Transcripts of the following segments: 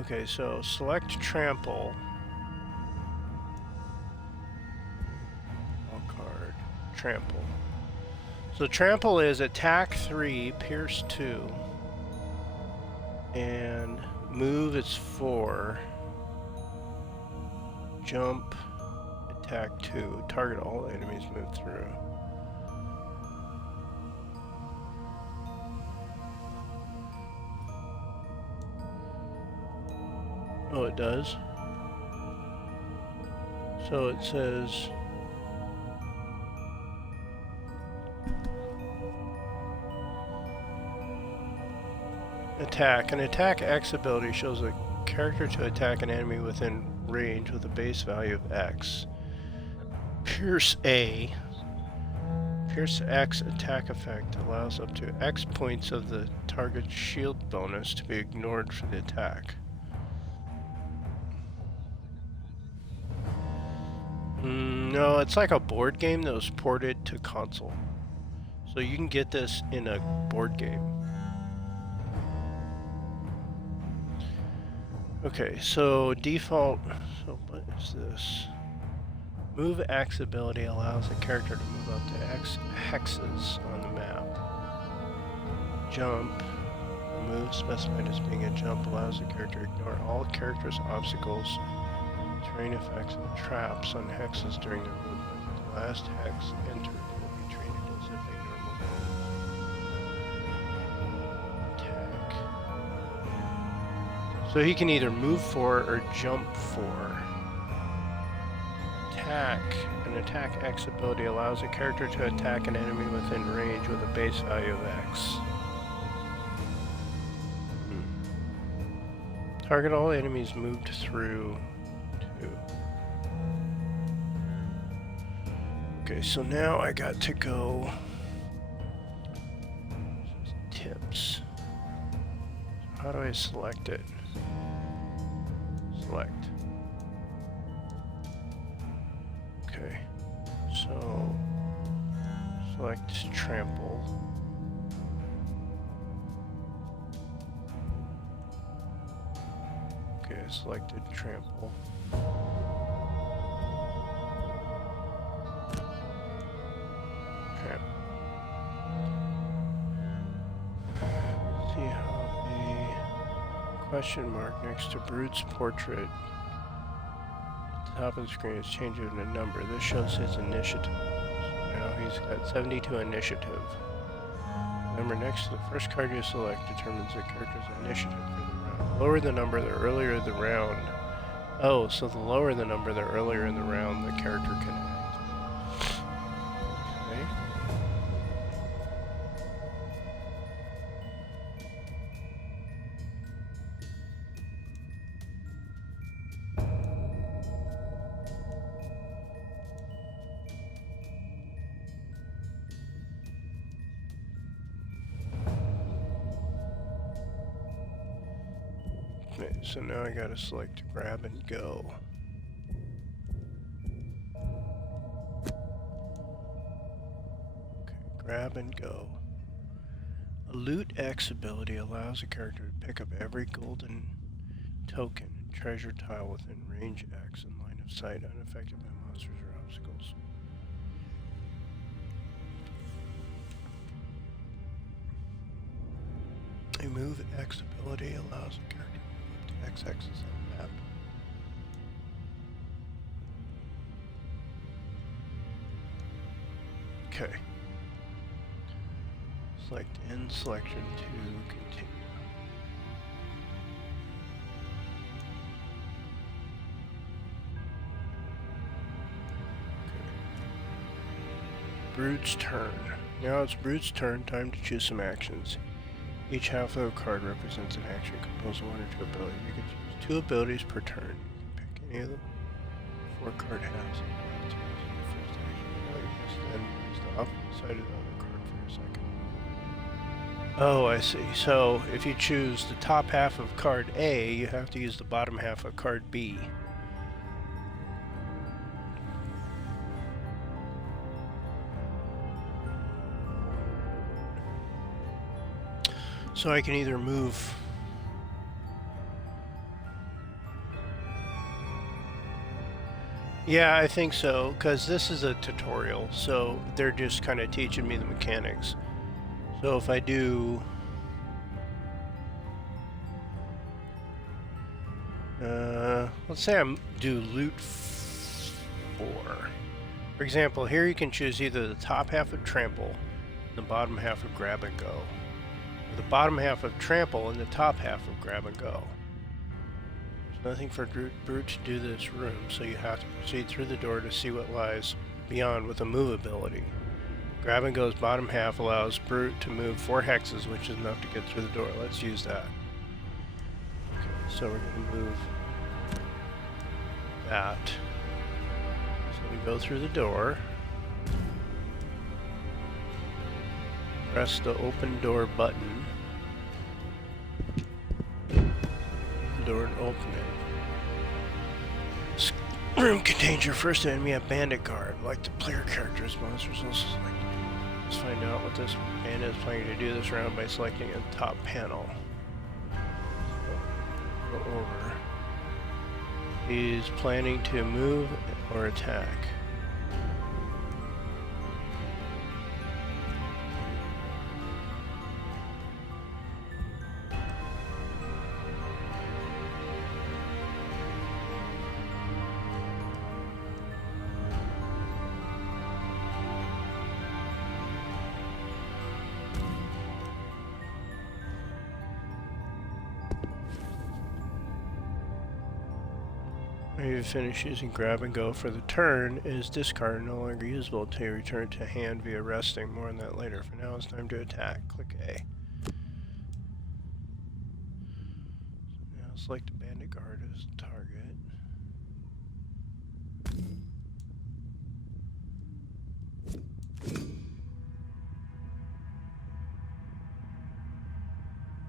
Okay, so select trample. All card. Trample. So trample is attack 3, pierce 2, and move is 4. Jump, attack 2. Target all enemies move through. Oh, it does? So it says... Attack. An attack X ability shows a character to attack an enemy within range with a base value of X. Pierce A. Pierce X attack effect allows up to X points of the target's shield bonus to be ignored for the attack. No, it's like a board game that was ported to console. So you can get this in a board game. Okay, so default, so what is this? Move X ability allows a character to move up to X hexes on the map. Jump, move specified as being a jump allows the character to ignore all characters' obstacles, terrain effects, and traps on hexes during their movement. The last hex entered will be treated as if a normal attack. So he can either move 4 or jump 4. Attack. An attack X ability allows a character to attack an enemy within range with a base value of X. Target all enemies moved through 2. Okay, so now I got to go tips. How do I select it? Select. Okay, so select trample. Okay, I selected trample. Okay. See how the question mark next to Brute's portrait at the top of the screen is changed into a number. This shows his initiative. So now he's got 72 initiative. The number next to the first card you select determines the character's initiative for the round. Lower the number, the earlier the round. Oh, so the lower the number, the earlier in the round the character can act. Okay. Okay, so now I gotta select grab and go. Okay, grab and go. A loot X ability allows a character to pick up every golden token and treasure tile within range X and line of sight, unaffected by monsters or obstacles. A move X ability allows a character to move up to X axis on the map. Okay. Select end selection to continue. Okay. Brute's turn. Now it's Brute's turn. Time to choose some actions. Each half of a card represents an action composed of 1 or 2 abilities. You can choose 2 abilities per turn. You can pick any of them. 4 card has. To use the first action. Now you just then use the opposite side of the other card for your second. Oh, I see. So if you choose the top half of card A, you have to use the bottom half of card B. So I can either move Yeah, I think so, because this is a tutorial, so they're just kind of teaching me the mechanics. So if I do... let's say I do loot 4. For example, here you can choose either the top half of trample and the bottom half of grab and go, or the bottom half of trample and the top half of grab and go. There's nothing for Brute to do this room, so you have to proceed through the door to see what lies beyond with a move ability. Grab and go's bottom half allows Brute to move 4 hexes, which is enough to get through the door. Let's use that. Okay, so we're going to move that. So we go through the door. Press the open door button. The door and open it. This room contains your first enemy, a bandit guard. Like the player character's monsters also select. Let's find out what this bandit is planning to do this round by selecting a top panel. So, go over. He's planning to move or attack. When you finish using grab and go for the turn, is discard no longer usable until you return to hand via resting. More on that later. For now, it's time to attack. Click A. Now select the bandit guard as the target.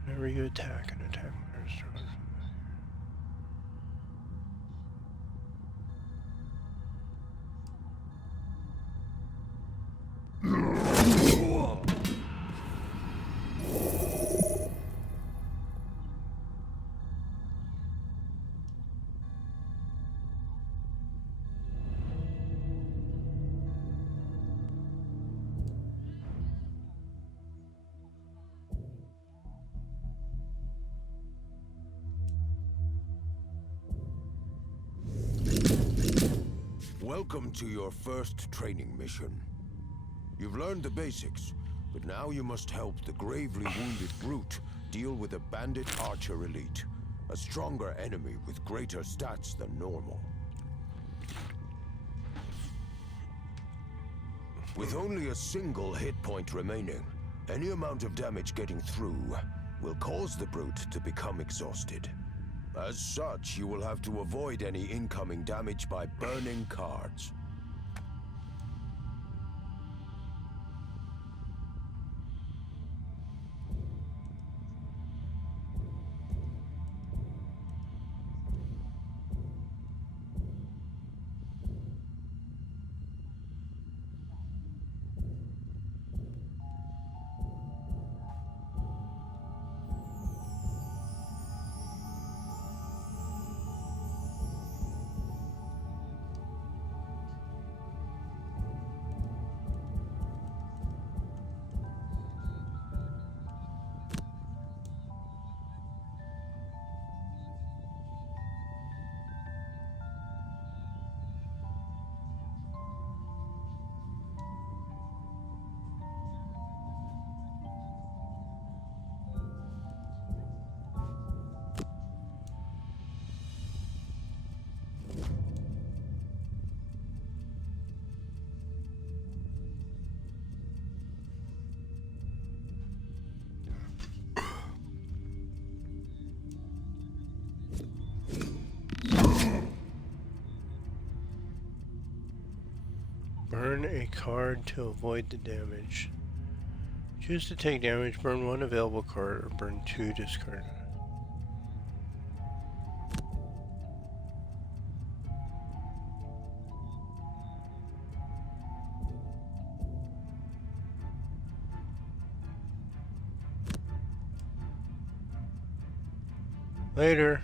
Whenever you attack, an attack marker is drawn from Welcome to your first training mission. You've learned the basics, but now you must help the gravely wounded Brute deal with a bandit archer elite, a stronger enemy with greater stats than normal. With only a single hit point remaining, any amount of damage getting through will cause the Brute to become exhausted. As such, you will have to avoid any incoming damage by burning cards. burn a card to avoid the damage. Choose to take damage, burn 1 available card, or burn 2 discarded. Later.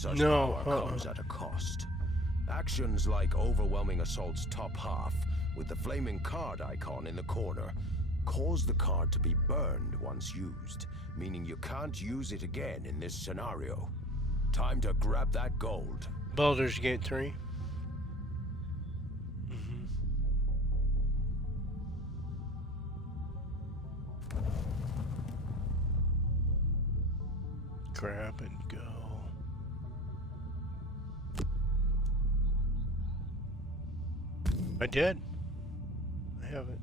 such No, power comes at a cost. Actions like overwhelming Assault's top half, with the flaming card icon in the corner, cause the card to be burned once used, meaning you can't use it again in this scenario. Time to grab that gold. Baldur's Gate 3. Grab and go. I did. I haven't.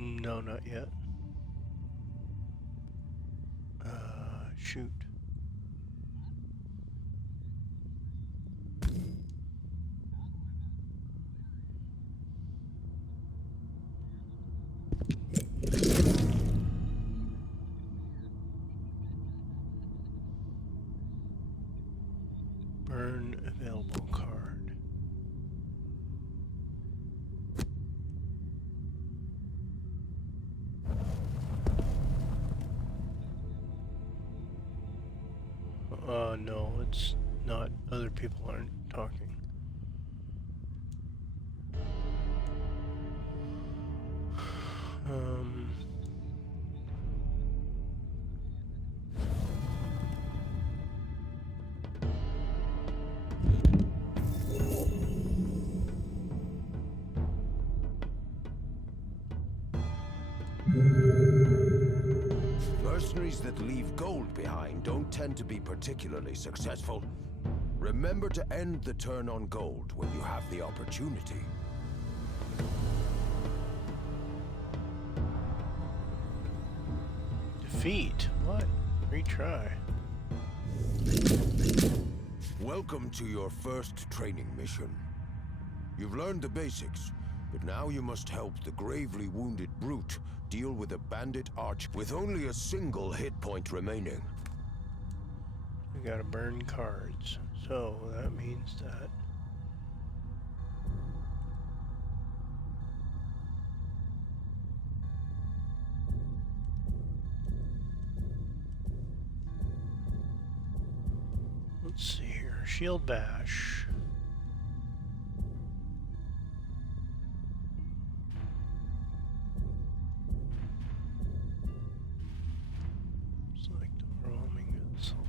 No, not yet. Shoot. Burn available card. No, it's not. Other people aren't talking. Mercenaries that leave gold behind don't tend to be particularly successful. Remember to end the turn on gold when you have the opportunity. Defeat? What? Retry. Welcome to your first training mission. You've learned the basics, but now you must help the gravely wounded brute deal with a bandit arch with only a single hit point remaining. We gotta burn cards. So that means that let's see here. Shield bash. Select overwhelming assault.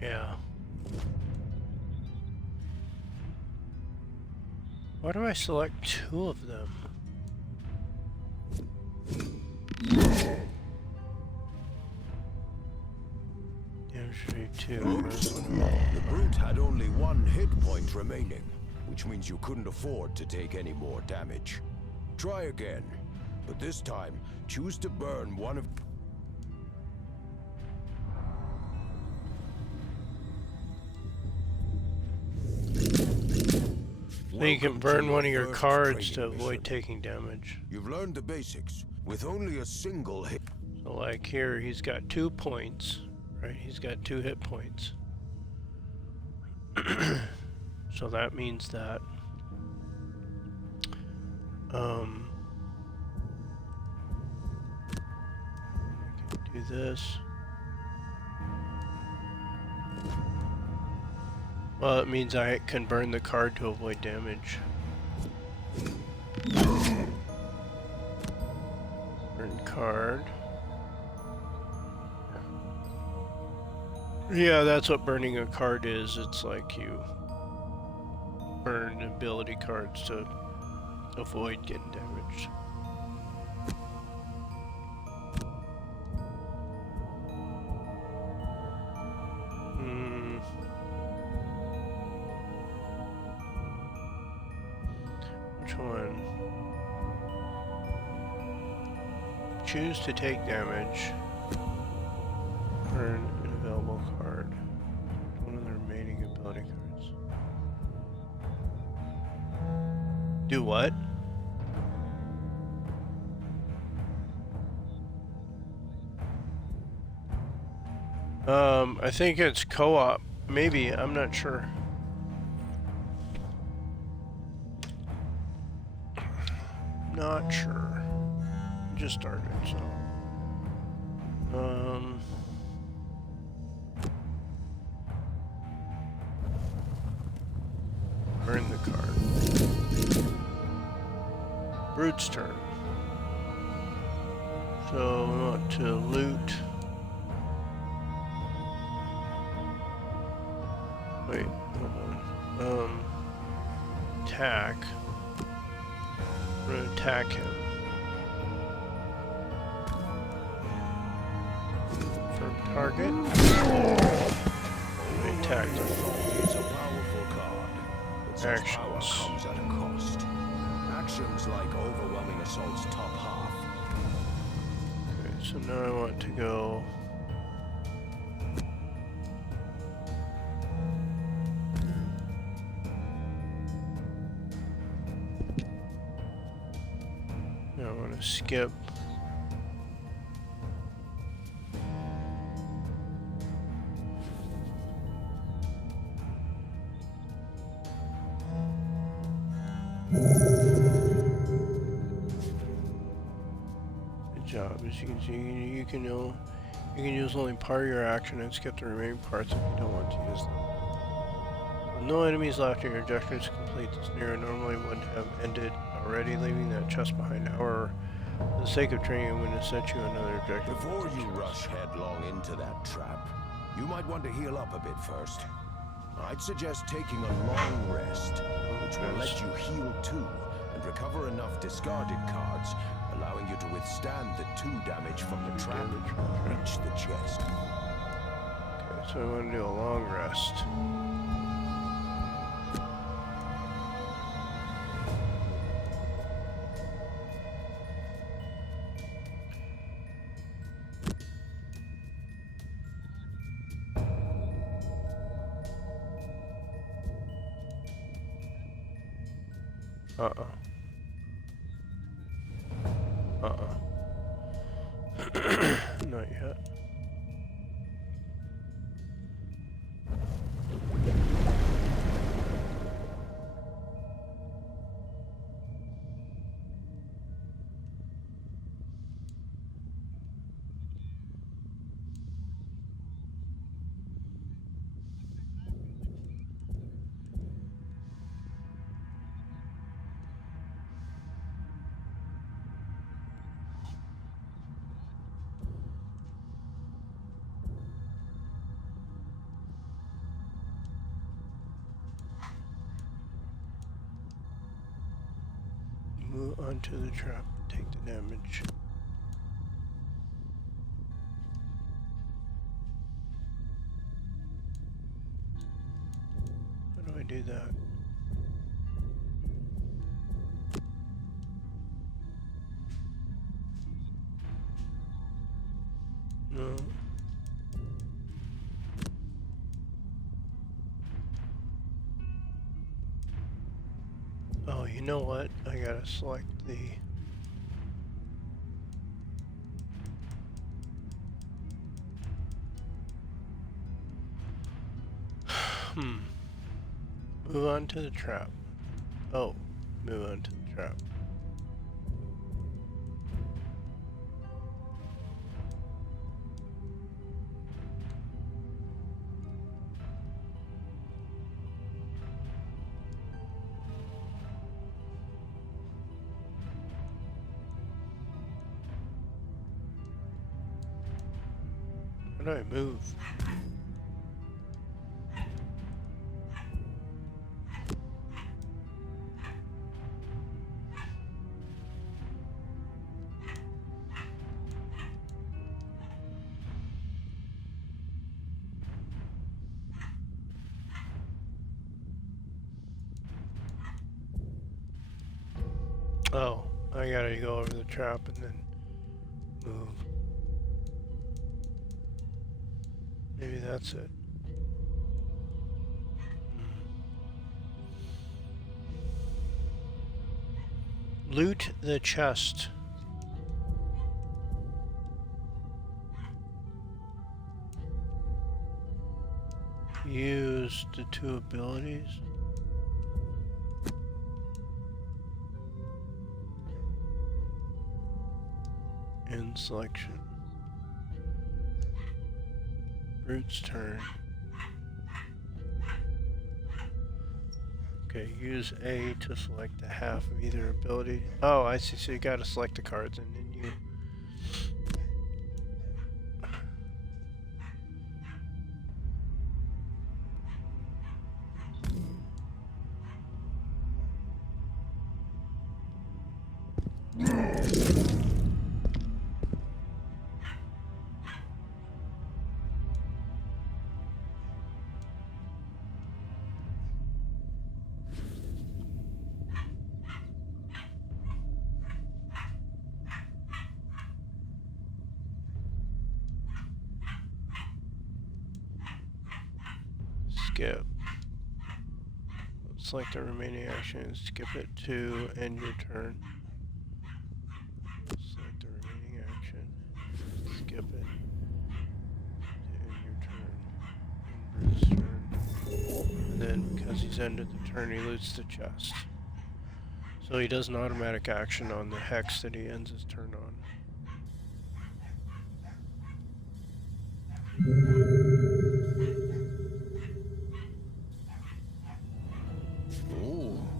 Yeah. Why do I select two of them? Damage 2. Oops. The brute had only one hit point remaining, which means you couldn't afford to take any more damage. Try again, but this time choose to burn one of... So you can burn one of your cards to avoid taking damage. You've learned the basics with only a single hit. So like here, he's got 2 points, right? He's got 2 hit points. So that means that I can do this. Well, it means I can burn the card to avoid damage. Burn card. Yeah, that's what burning a card is. It's like you burn ability cards to avoid getting damaged. Which one? Choose to take damage. Burn an available card. One of the remaining ability cards. Do what? I think it's co-op Maybe, I'm not sure. Not sure. Just started, so. Burn the card. Brute's turn. So we want to loot. Wait, hold on. Attack. We're gonna attack him. Confirm target. We attacked him. It's a powerful card, but such power Actions. comes at a cost. Actions like overwhelming assault's top half. Okay, so now I want to go. Now I want to skip. Good job. As you can see, you can use only part of your action and skip the remaining parts if you don't want to use them. With no enemies left and your objective is complete, this scenario normally would have ended already, leaving that chest behind. However, for the sake of training, I'm going to set you another objective. Before you rush headlong into that trap, you might want to heal up a bit first. I'd suggest taking a long rest, which will let you heal too, and recover enough discarded cards, allowing you to withstand the 2 damage from the trap and reach the chest. Okay, so I want to do a long rest. Uh-oh. Not yet. Move onto the trap, take the damage. How do I do that? No. Oh, you know what? I gotta select the... Move on to the trap. Oh, move on to the trap. How do I move? Oh, I gotta go over the trap and then move. Maybe that's it. Loot the chest. Use the 2 abilities. In selection. Brute's turn. Okay, use A to select the half of either ability. Oh, I see. So you gotta select the cards and then you... Skip. Select the remaining action. Skip it to end your turn. Select the remaining action. Skip it to end your turn. End Bruce's turn. And then, because he's ended the turn, he loots the chest. So he does an automatic action on the hex that he ends his turn on.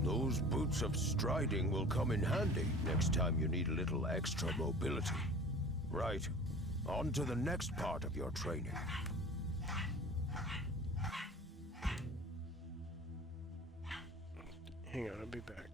Those boots of striding will come in handy next time you need a little extra mobility. Right. On to the next part of your training. Hang on, I'll be back.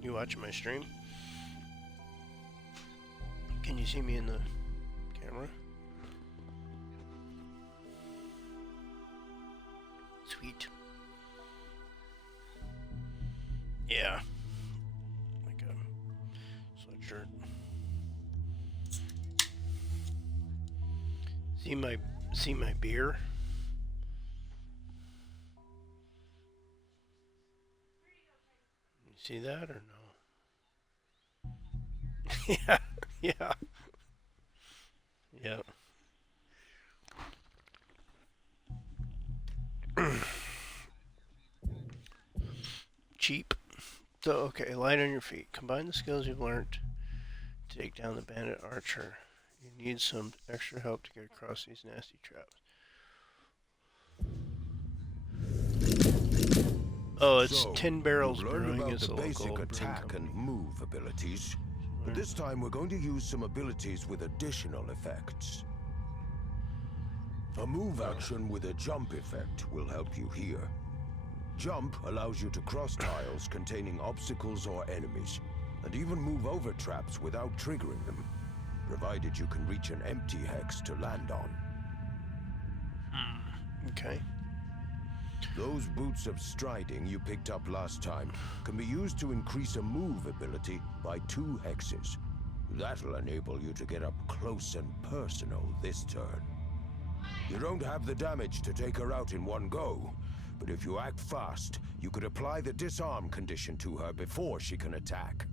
You watching my stream? Can you see me in the camera? Sweet. Yeah. Like a sweatshirt. See my beer? You see that or no? Yeah, yeah. Yeah. Cheap. So, okay, light on your feet. Combine the skills you've learned to take down the bandit archer. You need some extra help to get across these nasty traps. Oh, it's So, 10 barrels you've learned brewing about is the the basic local attack brewing and company. move abilities. But this time we're going to use some abilities with additional effects. A move action with a jump effect will help you here. Jump allows you to cross tiles containing obstacles or enemies, and even move over traps without triggering them, provided you can reach an empty hex to land on. Okay. Those boots of striding you picked up last time can be used to increase a move ability by 2 hexes. That'll enable you to get up close and personal this turn. You don't have the damage to take her out in one go, but if you act fast, you could apply the disarm condition to her before she can attack.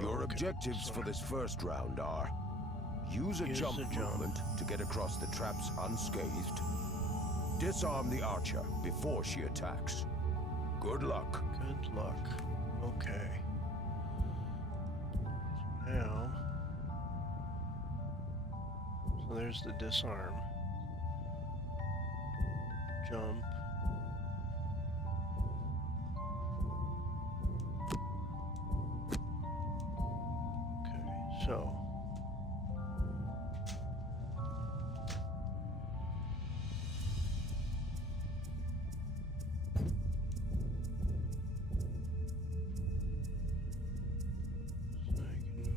Your objectives for this first round are: use a jump movement to get across the traps unscathed, disarm the archer before she attacks. Good luck. Good luck. Okay. Now, so there's the disarm. Jump. Okay, so.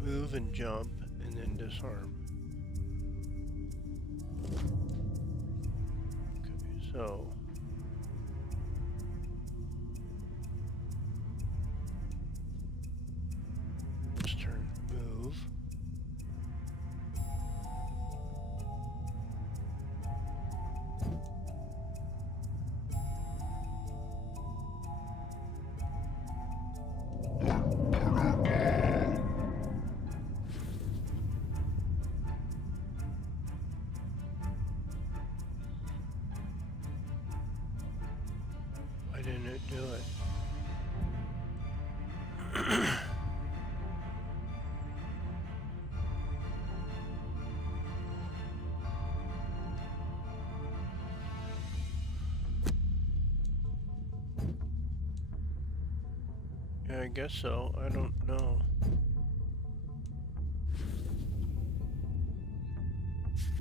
Move and jump, and then disarm. Okay, so this turn, move. Why didn't it do it? Yeah, I guess so. I don't know.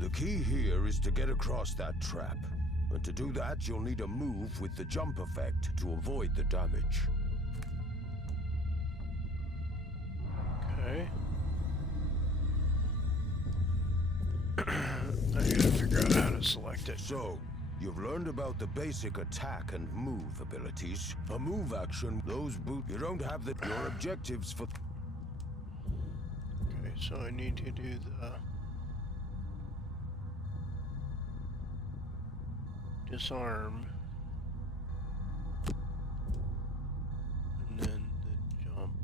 The key here is to get across that trap. And to do that, you'll need a move with the jump effect to avoid the damage. Okay. I gotta figure out how to select it. So, you've learned about the basic attack and move abilities. A move action, those boot. You don't have your objectives for. Okay, so I need to do the disarm, and then the jump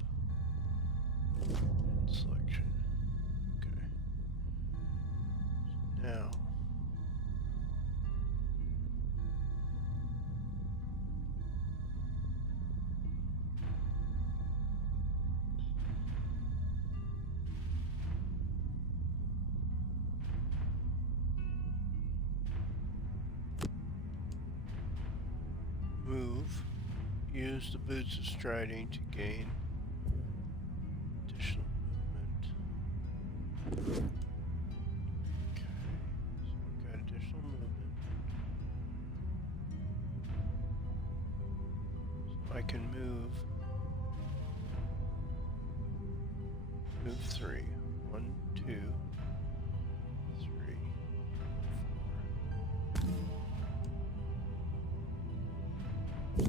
and selection. Okay. So now move. Use the boots of striding to gain additional movement. Okay, so we've got additional movement. So I can move 3. 1, 2, 3, 4.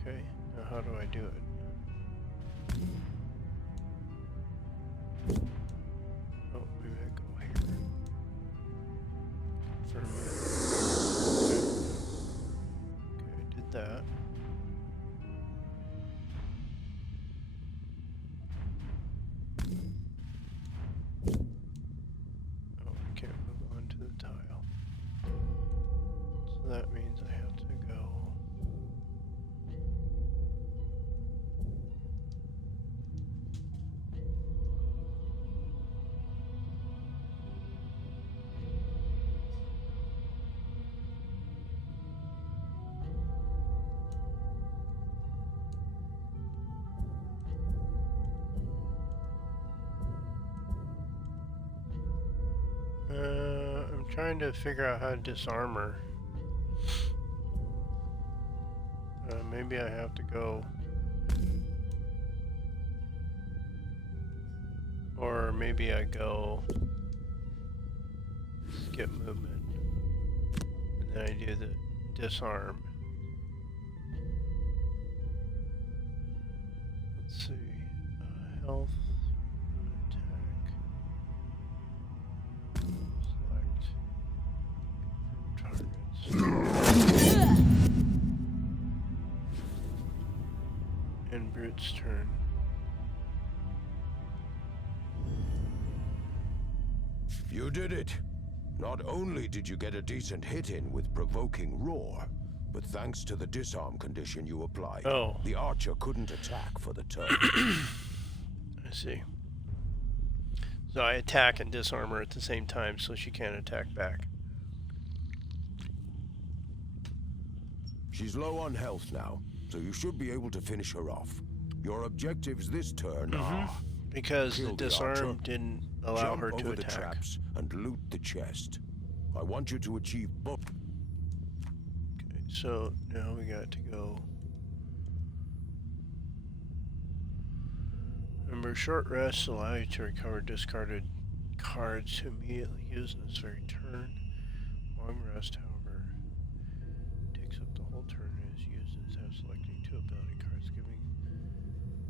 Okay, now how do I do it? Oh, maybe I go here. Confirm it. Okay, I did that. Oh, I can't move on to the tile. So that means I have to go. I'm trying to figure out how to disarm her. Maybe I have to go, or maybe I go skip movement. then I do the disarm. Let's see. Health. Attack. Select. Targets. And Brute's turn. You did it! Not only did you get a decent hit in with provoking roar, but thanks to the disarm condition you applied, the archer couldn't attack for the turn. I see. So I attack and disarm her at the same time so she can't attack back. She's low on health now, so you should be able to finish her off. Your objectives this turn are... Because the disarm didn't allow her to jump over the attack. traps and loot the chest. I want you to achieve both. Okay, so now we got to go. Remember, short rests allow you to recover discarded cards to immediately use in this very turn. Long rest, however, takes up the whole turn and is used instead of selecting 2 ability cards, giving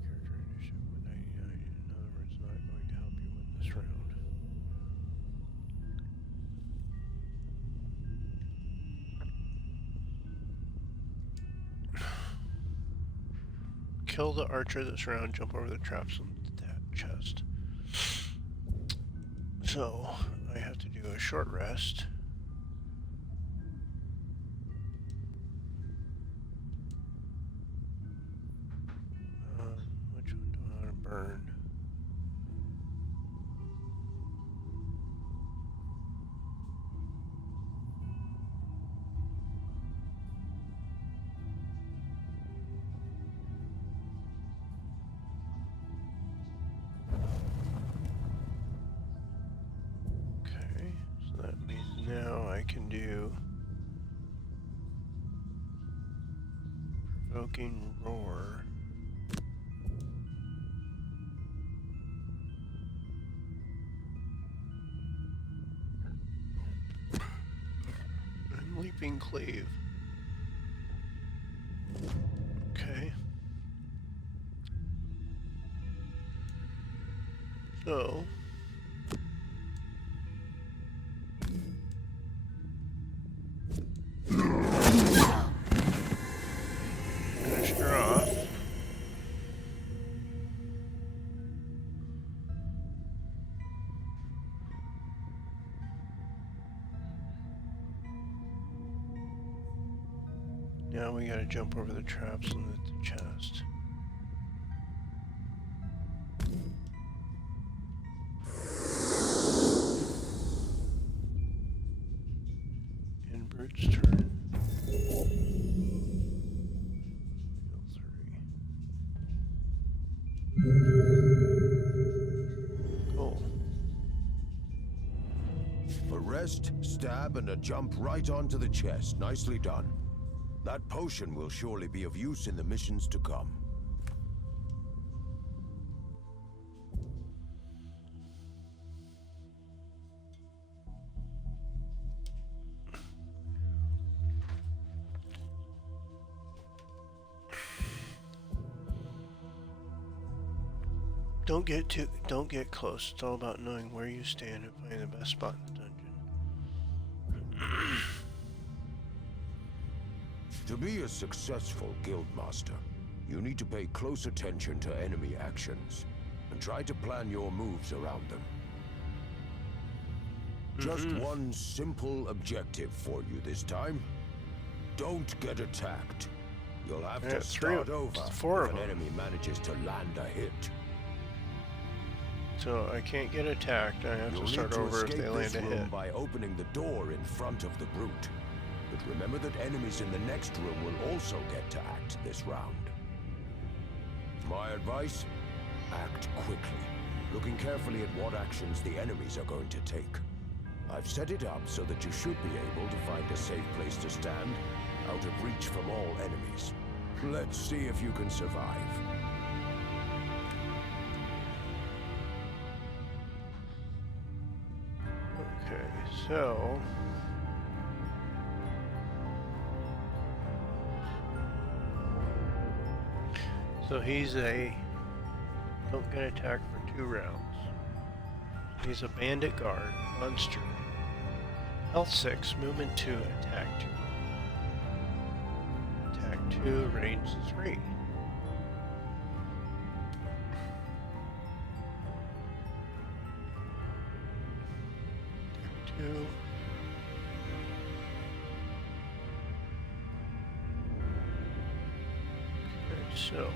character initiative with 99. In other words, not going to help you win this round. Kill the archer this round, jump over the traps in that chest. So, I have to do a short rest. Which one do I want to burn? Now I can do provoking roar. And leaping cleave. Okay. So now we gotta jump over the traps and loot the chest. In Brute's turn. Heal 3. Cool. A rest, stab, and a jump right onto the chest. Nicely done. That potion will surely be of use in the missions to come. Don't get close. It's all about knowing where you stand and finding the best spot in the dungeon. To be a successful guildmaster, you need to pay close attention to enemy actions and try to plan your moves around them. Just one simple objective for you this time. Don't get attacked. You'll have to start over if an enemy manages to land a hit. So I can't get attacked. I have to start over if they land a hit. By opening the door in front of the brute. But remember that enemies in the next room will also get to act this round. My advice? Act quickly, looking carefully at what actions the enemies are going to take. I've set it up so that you should be able to find a safe place to stand, out of reach from all enemies. Let's see if you can survive. Okay, so So he's a don't get attacked for 2 rounds. He's a bandit guard, monster. Health 6, movement 2, attack 2. Attack 2, range 3. Attack 2. Okay, so.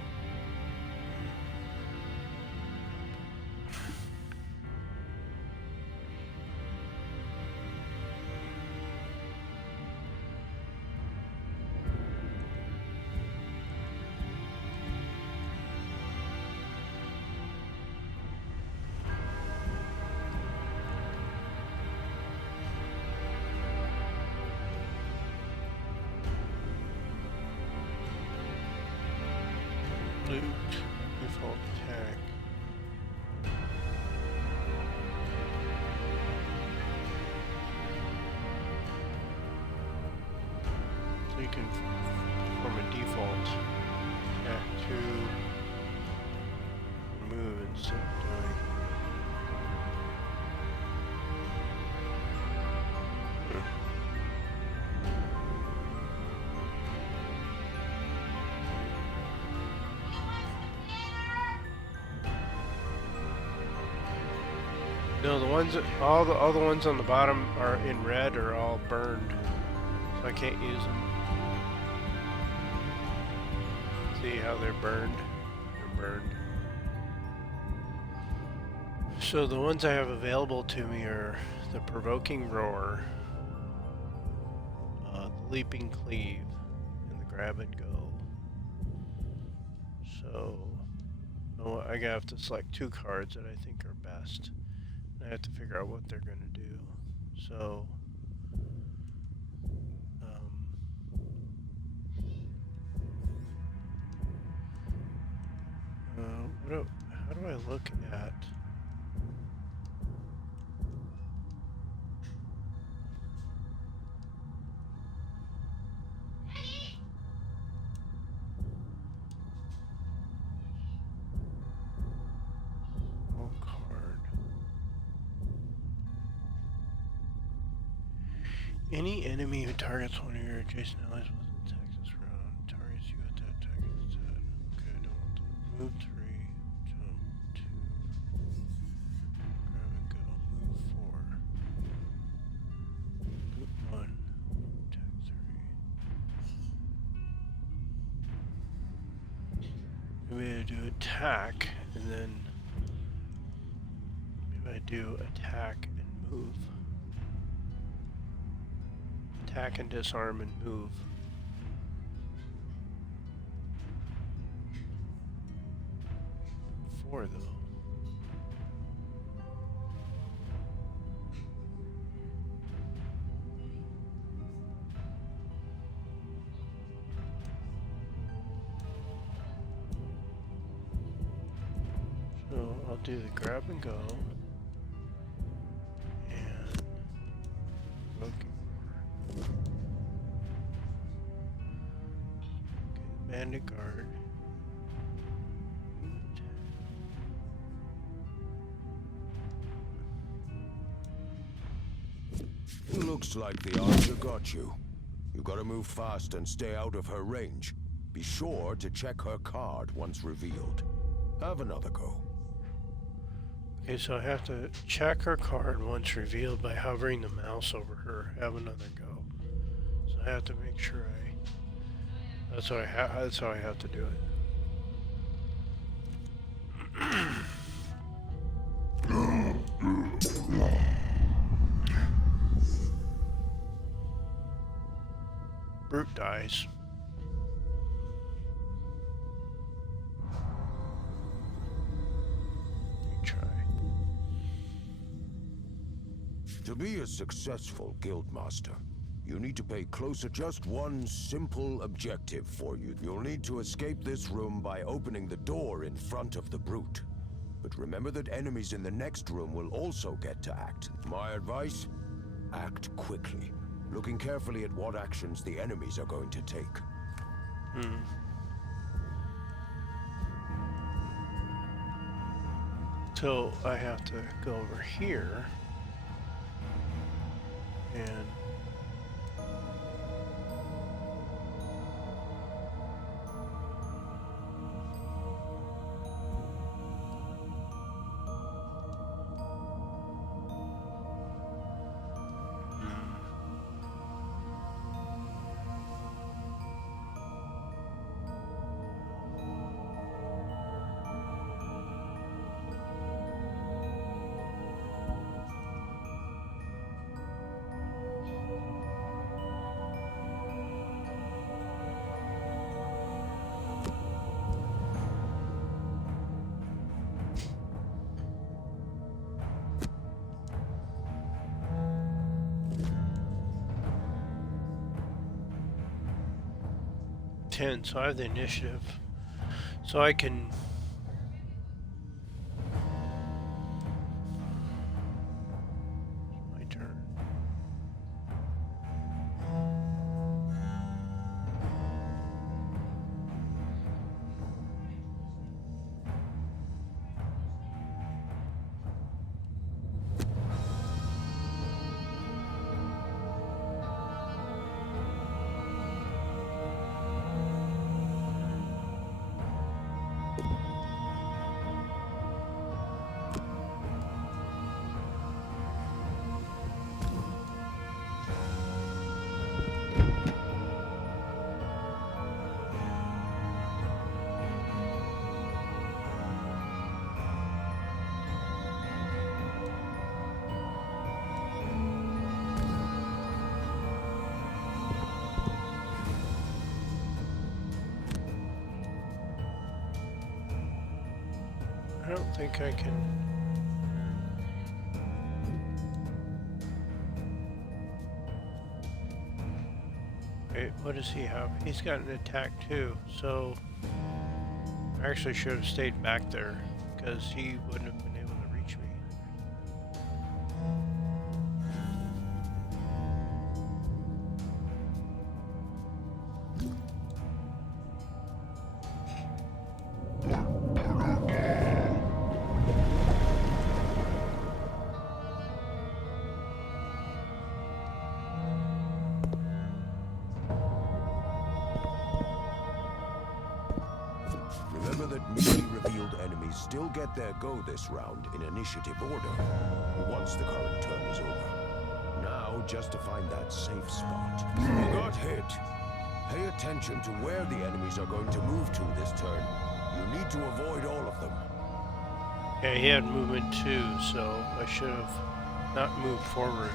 Loot, default attack. So you can perform a default attack to move instead of doing. No, the ones all the ones on the bottom are in red are all burned, so I can't use them. See how they're burned? They're burned. So the ones I have available to me are the Provoking Roar, the Leaping Cleave, and the Grab and Go. So I have to select 2 cards that I think are best. I have to figure out what they're going to do. So, how do I look at? Any enemy who targets one of your adjacent allies with attacks this round targets you at that attack instead. Okay, I don't want to. Move 3, jump 2, grab and go, move 4, move 1, attack 3. Maybe I do attack and then maybe I do attack and move. Attack and disarm and move. Four though. So I'll do the grab and go. Bandit guard. Looks like the archer got you. You gotta move fast and stay out of her range. Be sure to check her card once revealed. Have another go. Okay, so I have to check her card once revealed by hovering the mouse over her. Have another go. So I have to make sure that's how I have to do it. Brute dies. Retry. To be a successful guildmaster, you need to pay close attention. Just one simple objective for you. You'll need to escape this room by opening the door in front of the brute. But remember that enemies in the next room will also get to act. My advice? Act quickly, looking carefully at what actions the enemies are going to take. So I have to go over here and so I have the initiative, so I can my turn. I don't think I can. Wait, what does he have? He's got an attack too, so I actually should have stayed back there because he wouldn't have been able to reach me. Remember that newly revealed enemies still get their go this round in initiative order, once the current turn is over. Now, just to find that safe spot. You got hit. Pay attention to where the enemies are going to move to this turn. You need to avoid all of them. Yeah, he had movement too, so I should have not moved forward.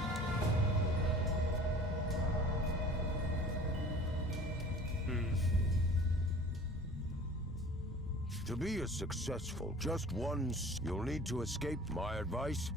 To be as successful just once, you'll need to escape. My advice?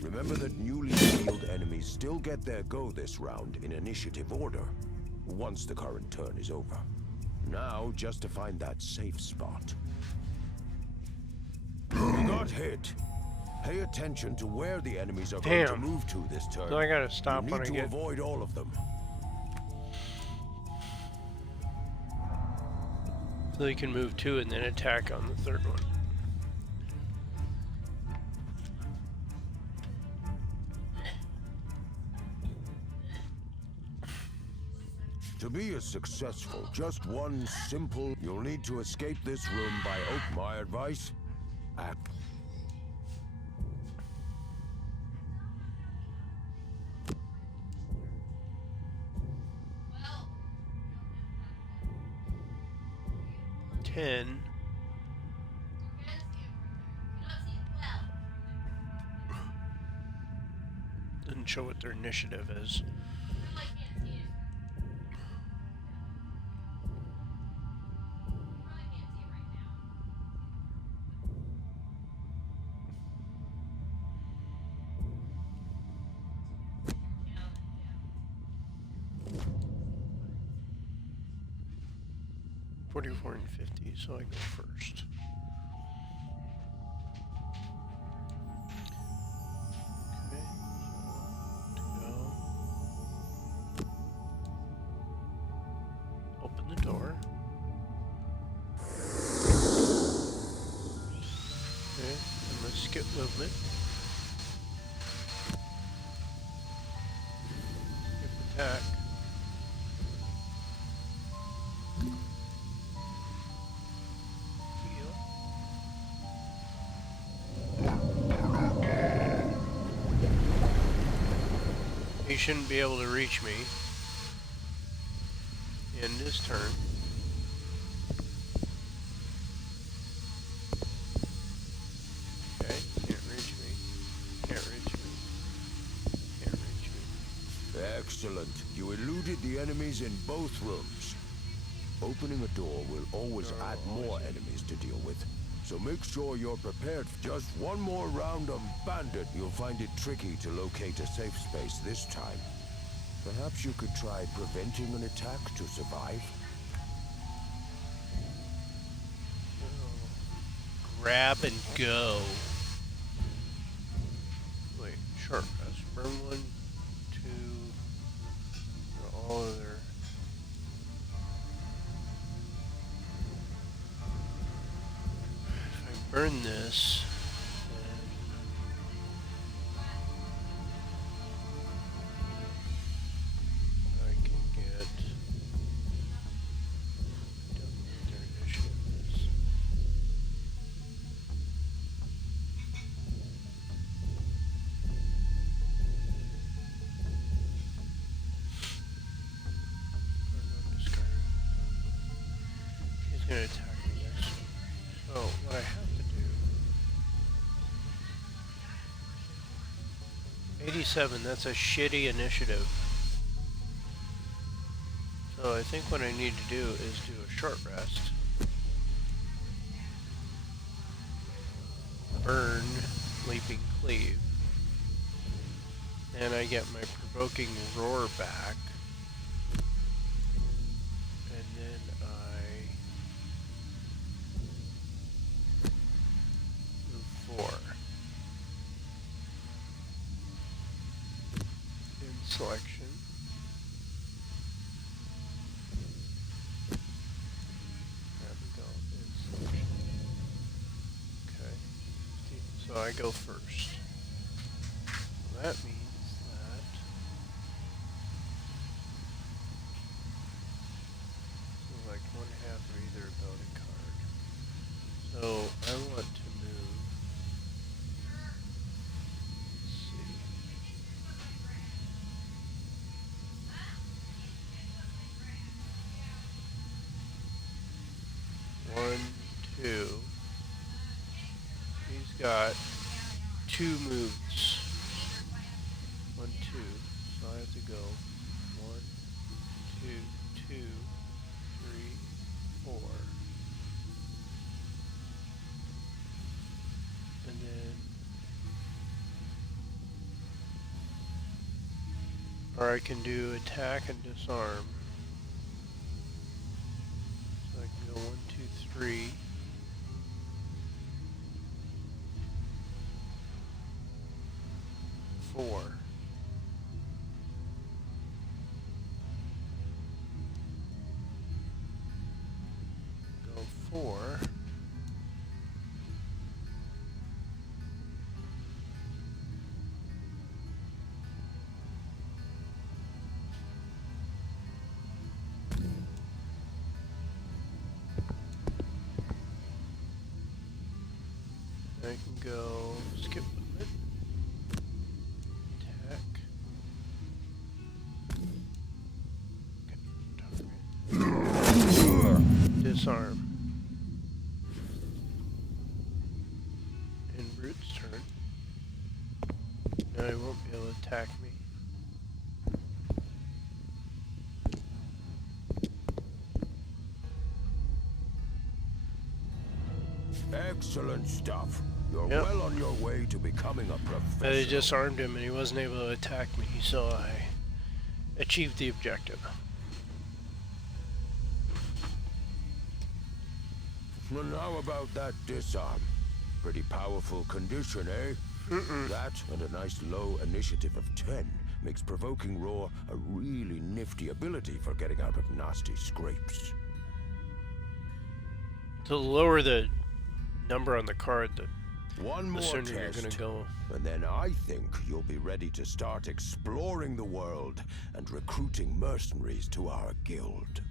Remember that newly revealed enemies still get their go this round in initiative order, once the current turn is over. Now, just to find that safe spot. You got hit. Pay attention to where the enemies are going to move to this turn. So I gotta stop you when I need to get... avoid all of them. So you can move 2 and then attack on the 3rd one. To be as successful, just one simple... You'll need to escape this room by oak. My advice? Act. Doesn't show what their initiative is. $44 and $50, so I go first. Okay, so to go. Open the door. Okay, I'm gonna skip movement. Skip attack. He shouldn't be able to reach me in this turn. Okay, can't reach me. Can't reach me. Can't reach me. Excellent. You eluded the enemies in both rooms. Opening a door will always add more enemies to deal with. So make sure you're prepared for just one more round of bandit. You'll find it tricky to locate a safe space this time. Perhaps you could try preventing an attack to survive. Grab and go. Wait, short rest. Burn 1, 2, all of their... Burn this, and I can get their initiatives. He's going to attack me next. So what I have to 87, that's a shitty initiative. So I think what I need to do is do a short rest. Burn, leaping cleave. And I get my provoking roar back. And then I move 4. Selection. There we go. In selection. Okay. So I go first. So that means that select 1/2 or either ability card. So I want to move. Got 2 moves. 1, 2. So I have to go 1, 2, 2, 3, 4. And then... Or I can do attack and disarm. 3. Four. Go 4. I can go skip movement. Attack. Disarm. In Brute's turn. Now he won't be able to attack me. Excellent stuff. You're Yep. well on your way to becoming a professional. But I disarmed him and he wasn't able to attack me, so I achieved the objective. And how about that disarm? Pretty powerful condition, eh? That and a nice low initiative of 10 makes Provoking Roar a really nifty ability for getting out of nasty scrapes. To lower the number on the card, One the more sooner you're test, gonna go. and then I think you'll be ready to start exploring the world and recruiting mercenaries to our guild.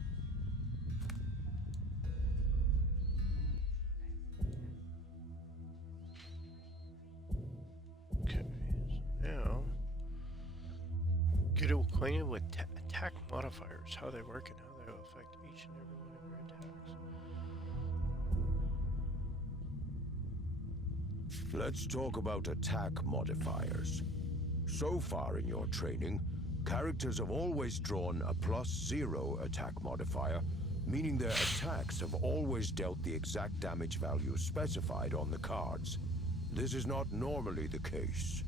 Okay, so now get acquainted with attack modifiers, how they work and how they will affect each and every one of your attacks. Let's talk about attack modifiers. So far in your training, characters have always drawn a +0 attack modifier, meaning their attacks have always dealt the exact damage value specified on the cards. This is not normally the case.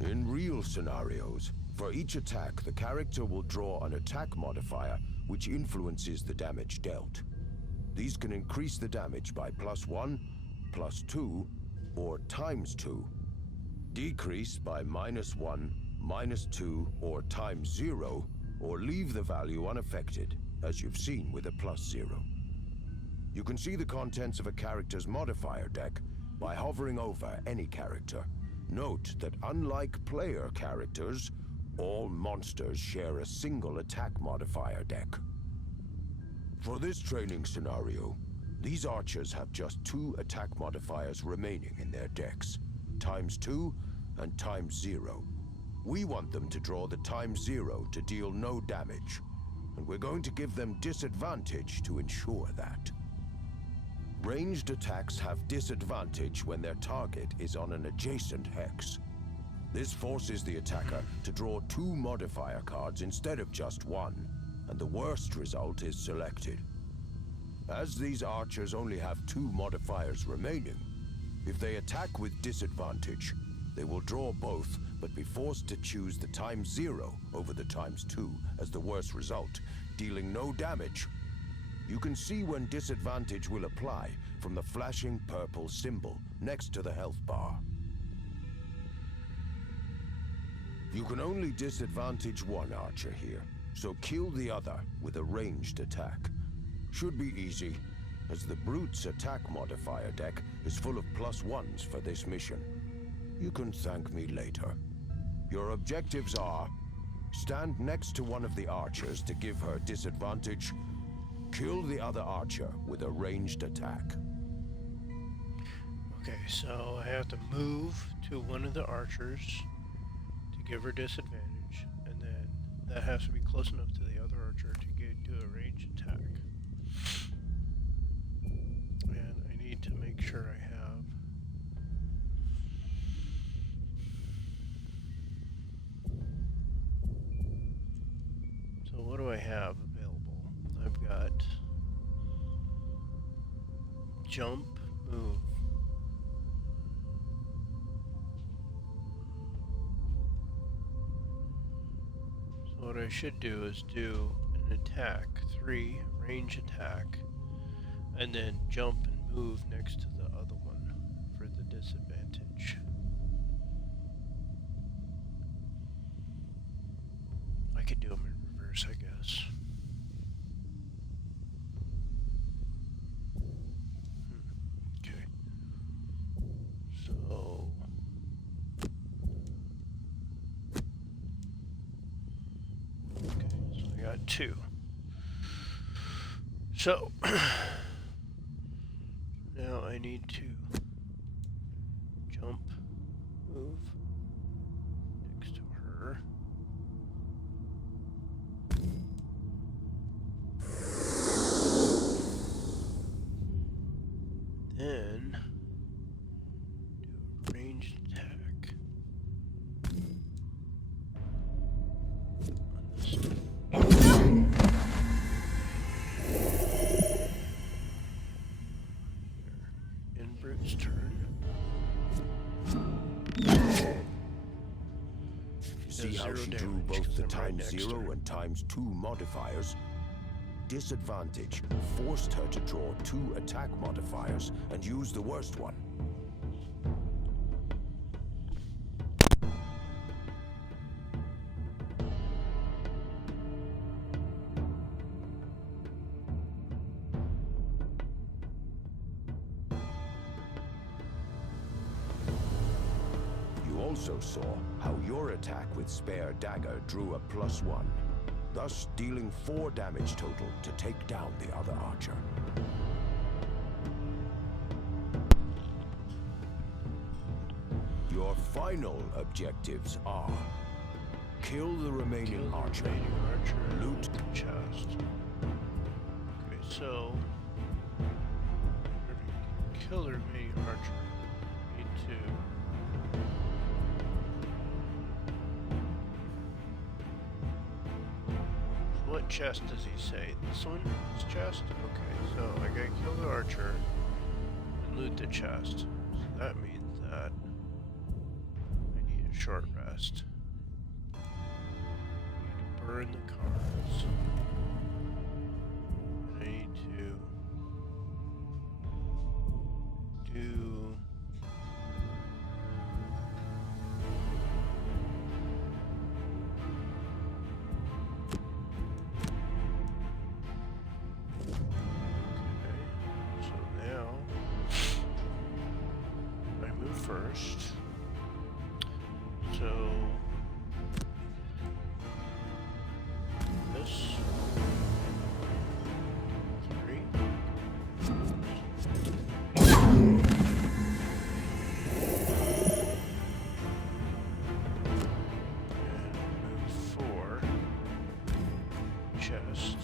In real scenarios, for each attack, the character will draw an attack modifier which influences the damage dealt. These can increase the damage by +1, +2, or ×2. Decrease by -1, -2, or ×0, or leave the value unaffected, as you've seen with a +0. You can see the contents of a character's modifier deck by hovering over any character. Note that unlike player characters, all monsters share a single attack modifier deck. For this training scenario, these archers have just 2 attack modifiers remaining in their decks, ×2 and ×0. We want them to draw the ×0 to deal no damage, and we're going to give them disadvantage to ensure that. Ranged attacks have disadvantage when their target is on an adjacent hex. This forces the attacker to draw 2 modifier cards instead of just 1, and the worst result is selected. As these archers only have 2 modifiers remaining, if they attack with disadvantage, they will draw both, but be forced to choose the ×0 over the ×2 as the worst result, dealing no damage. You can see when disadvantage will apply from the flashing purple symbol next to the health bar. You can only disadvantage one archer here, so kill the other with a ranged attack. Should be easy, as the Brute's attack modifier deck is full of +1s for this mission. You can thank me later. Your objectives are: stand next to one of the archers to give her disadvantage, kill the other archer with a ranged attack. Okay, so I have to move to one of the archers to give her disadvantage, and then that has to be close enough to the other archer to do a ranged attack. And I need to make sure I have so what do I have available? I've got jump, move. So what I should do is do an attack, 3 range attack, And then jump and move next to the other one for the disadvantage. I could do them in reverse, I guess. Okay. So... Okay, so I got 2. So... now I need to jump, move next to her. Then do a ranged attack on this. In Brute's turn. See how she drew both the ×0 and ×2 modifiers? Disadvantage forced her to draw 2 attack modifiers and use the worst one. You also saw how your attack with Spare Dagger drew a +1. Thus dealing 4 damage total to take down the other archer. Your final objectives are: kill the remaining archer, loot the chest. Okay, so to kill the remaining archer, we need to what chest does he say? This one? This chest? Okay, so I gotta kill the archer and loot the chest. So that means that I need a short rest. I need to burn the cards. I need to do first. So this 3. And move 4. Chest.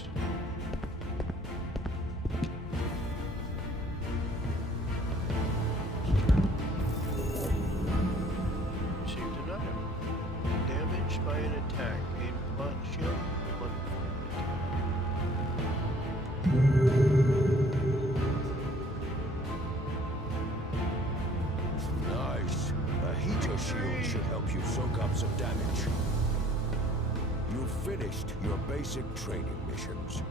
By an attack, gain +1 shield, Nice. A heater shield should help you soak up some damage. You've finished your basic training missions.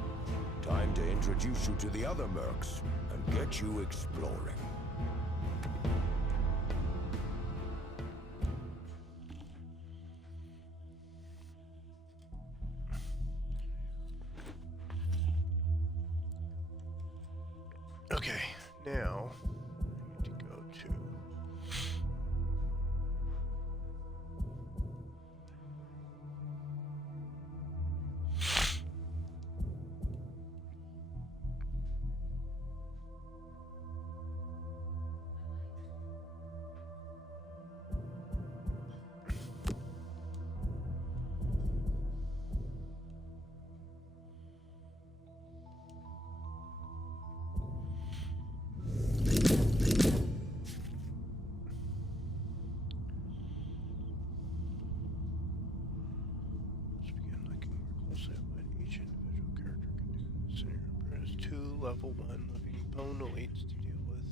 Time to introduce you to the other mercs and get you exploring. Okay, now I need to go to level 1 living bone elites to deal with.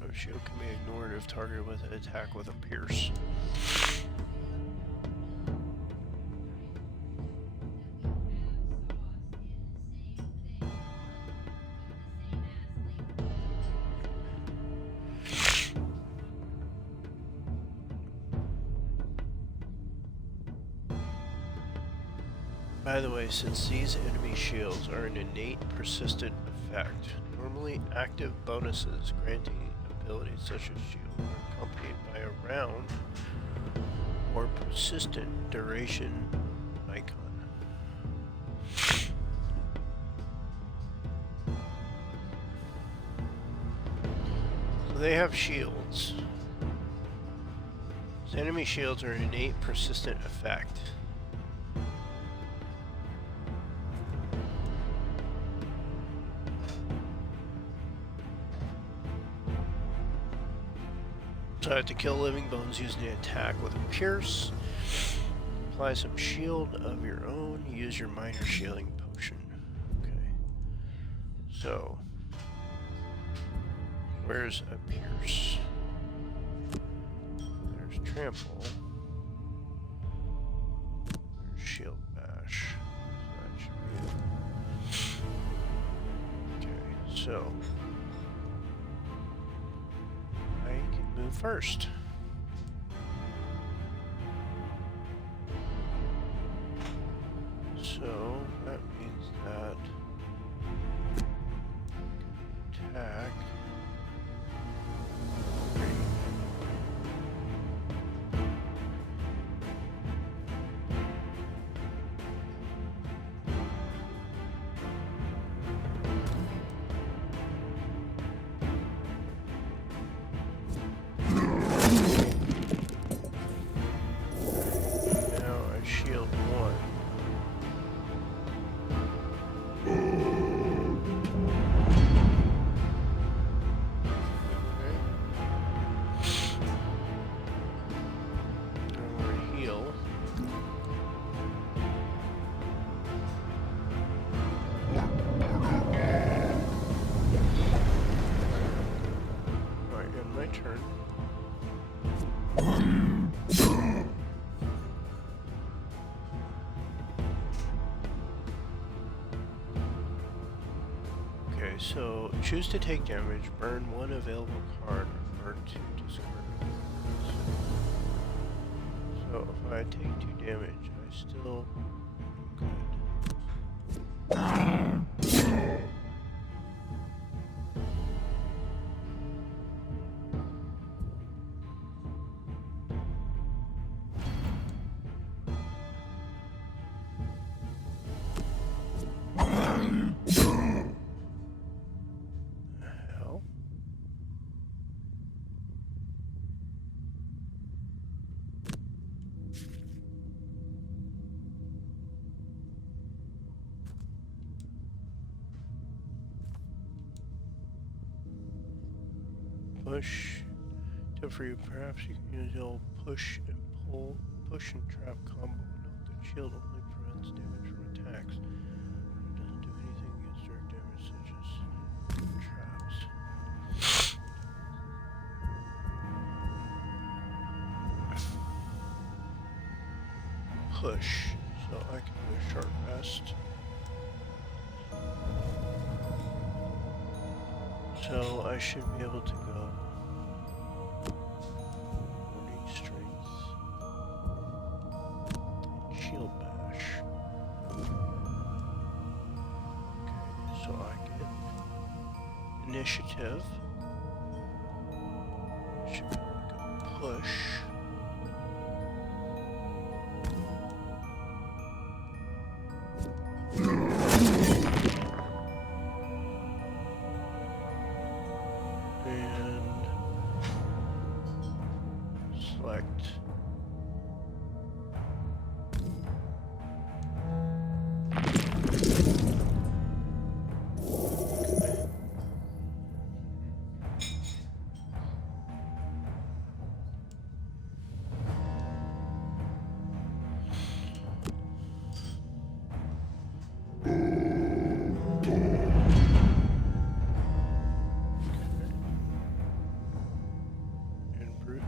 amount of shield can be ignored if targeted with an attack with a pierce. By the way, since these enemy shields are an innate persistent effect, normally active bonuses granting abilities such as shield are accompanied by a round or persistent duration icon. So they have shields. So enemy shields are an innate persistent effect. So I have to kill living bones using the attack with a pierce. Apply some shield of your own. Use your minor shielding potion. Okay. So, where's a pierce? There's trample. There's shield bash. So that should be it. Okay, so move first. So that means that attack. Turn. Okay, so choose to take damage, burn one available card, or burn two discarded cards. So if I take 2 damage, I still good. Push. Tip for you, perhaps you can use the old push and pull, push and trap combo. Note that shield only prevents damage from attacks. It doesn't do anything against direct damage such as traps. Push. So I can do a short rest. So I should be able to go. Morning strength. Shield bash. Okay, so I get initiative. Should be able to go push.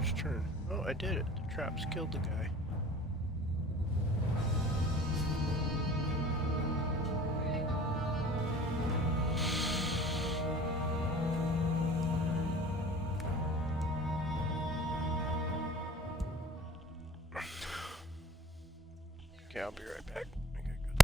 First turn. Oh, I did it. The traps killed the guy. Okay, I'll be right back. Okay, good.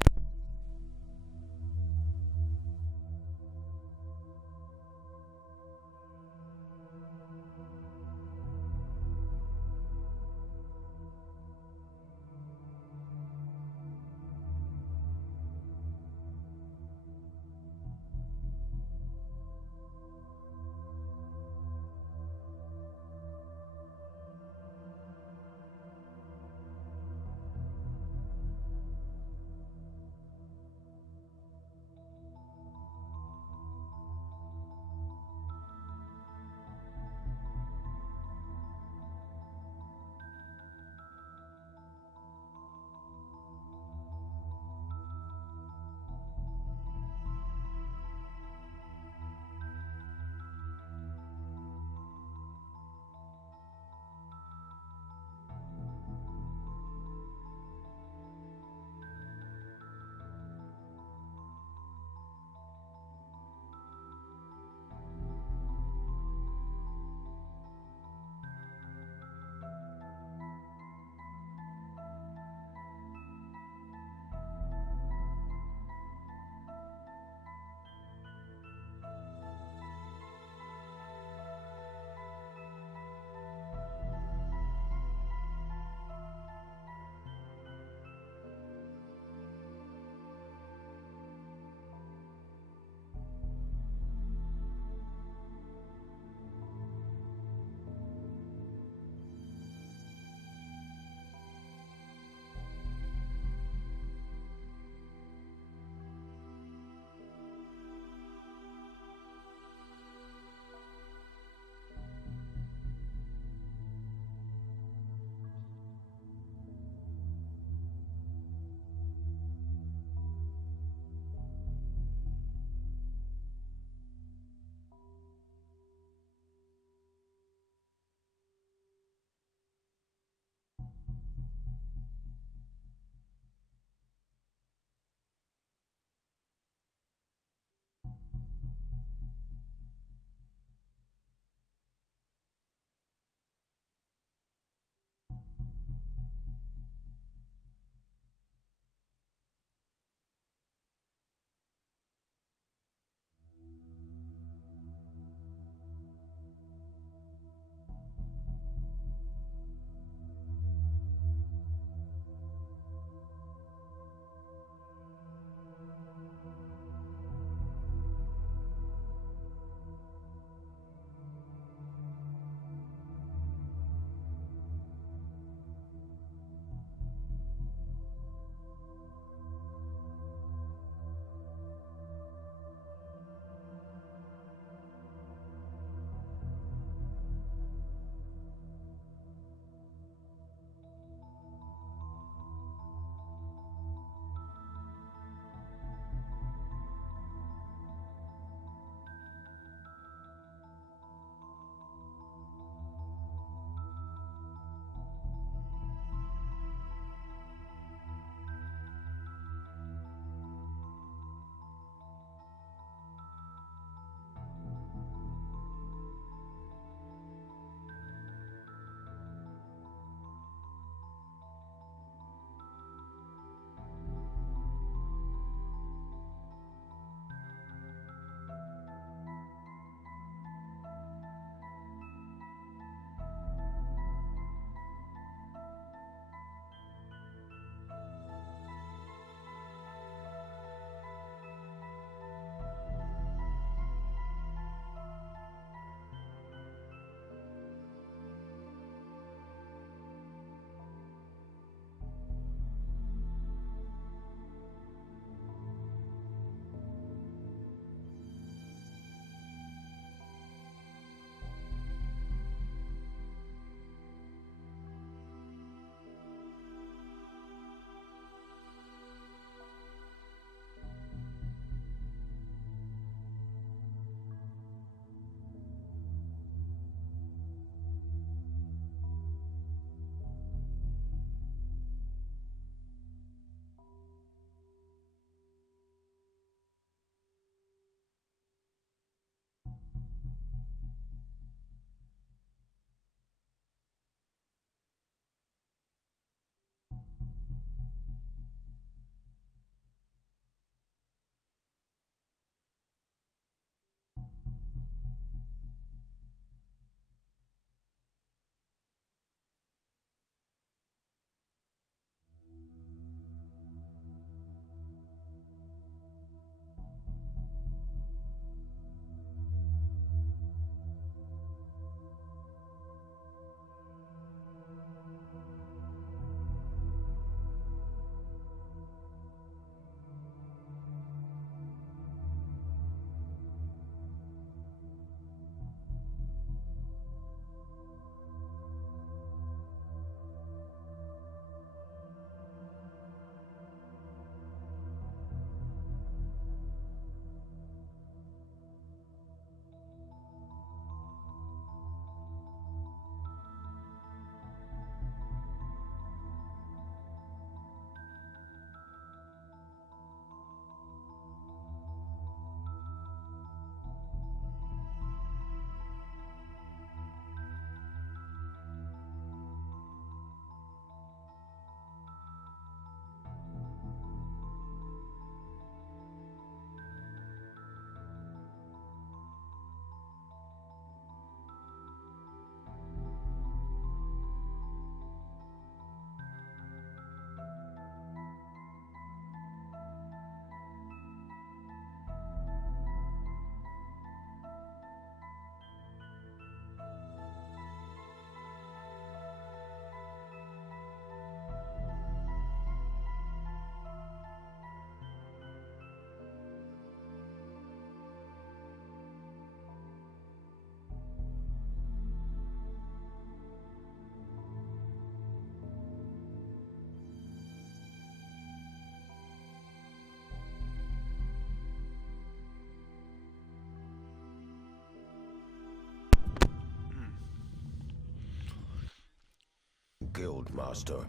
guild master.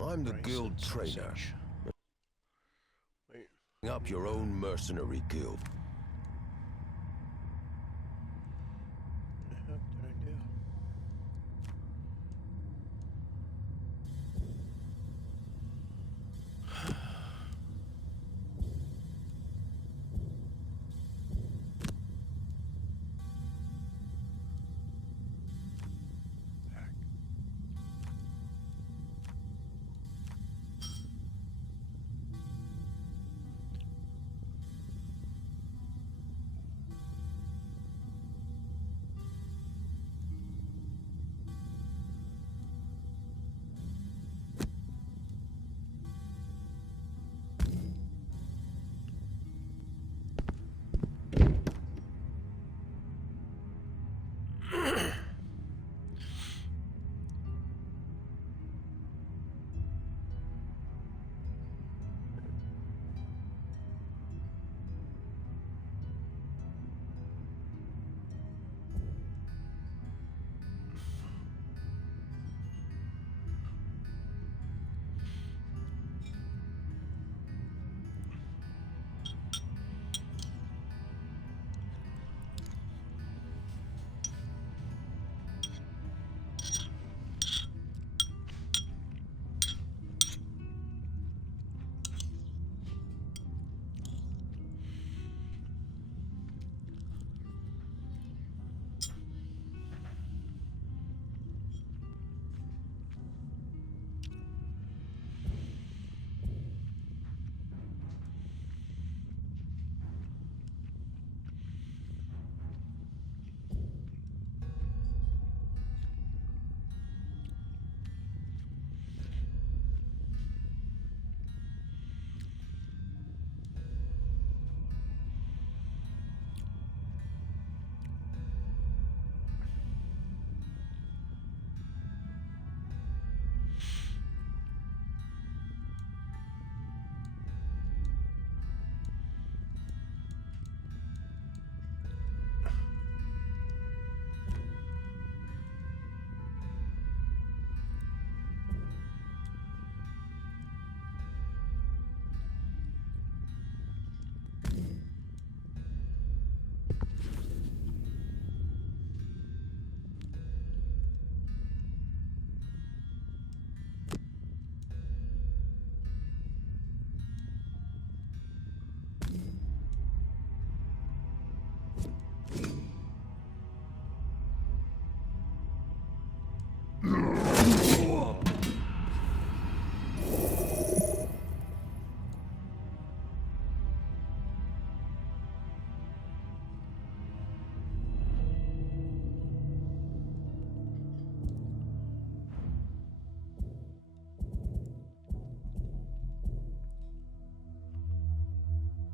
I'm the guild trainer. Sausage. Wait. Up your own mercenary guild. What the heck did I do? Back.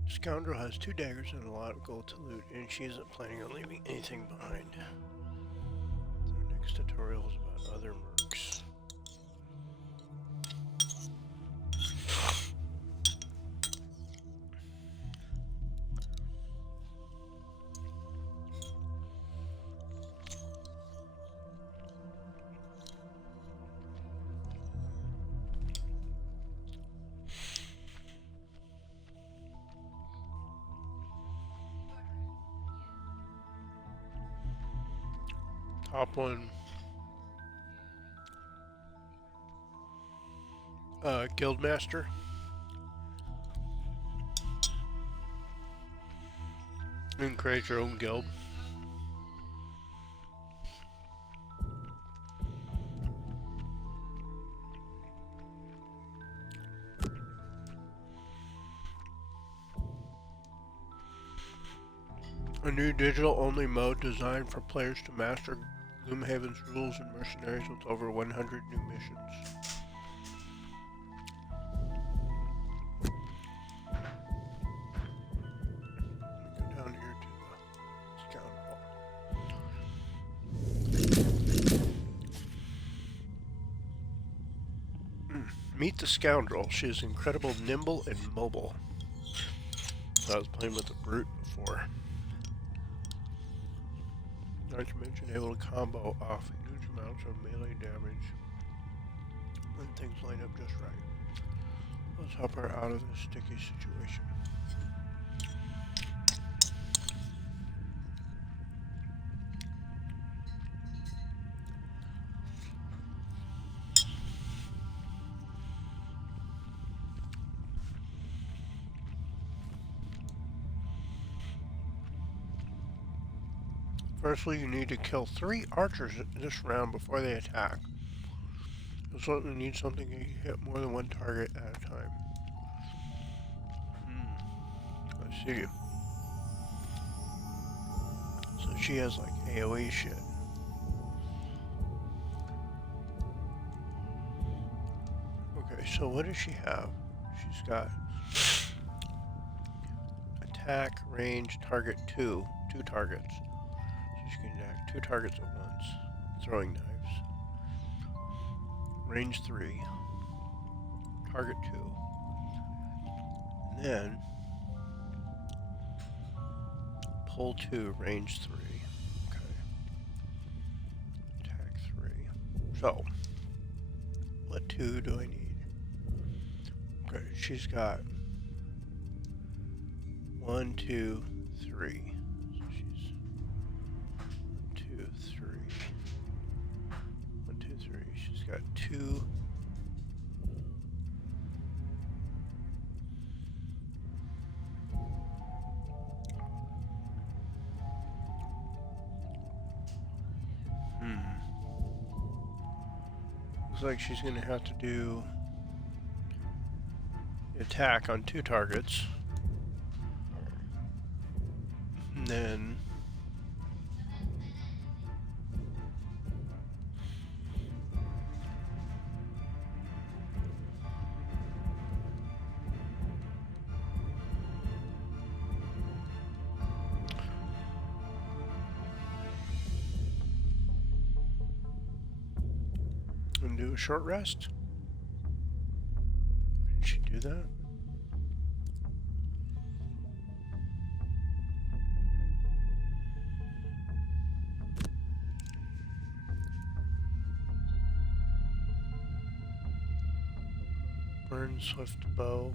Scoundrel has 2 daggers and a lot of gold to loot, and she isn't planning on leaving anything behind. Our next tutorial is about other mercs. Top one. Guildmaster. You can create your own guild. A new digital-only mode designed for players to master Gloomhaven's rules and mercenaries with over 100 new missions. Let me go down here to the scoundrel. Meet the scoundrel. She is incredible, nimble, and mobile. I was playing with the brute before. Not to mention able to combo off huge amounts of melee damage when things line up just right. Let's help her out of this sticky situation. Firstly, you need to kill 3 archers this round before they attack. You'll certainly need something that can hit more than one target at a time. Let's see. So she has like AoE shit. Okay, so what does she have? She's got attack, range, target 2 targets. So she can attack 2 targets at once. Throwing knives. Range 3. Target 2. And then pull 2, range 3. Okay. Attack 3. So, what 2 do I need? Okay, she's got 1, 2, 3. So she's 1, 2, 3. 1, 2, 3. She's got 2. Looks like she's going to have to do the attack on 2 targets. And then and do a short rest. Did she do that? Burn swift bow.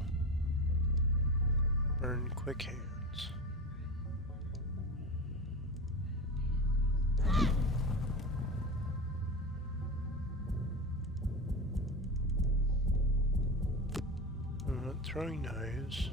Burn quick hands. Throwing knives.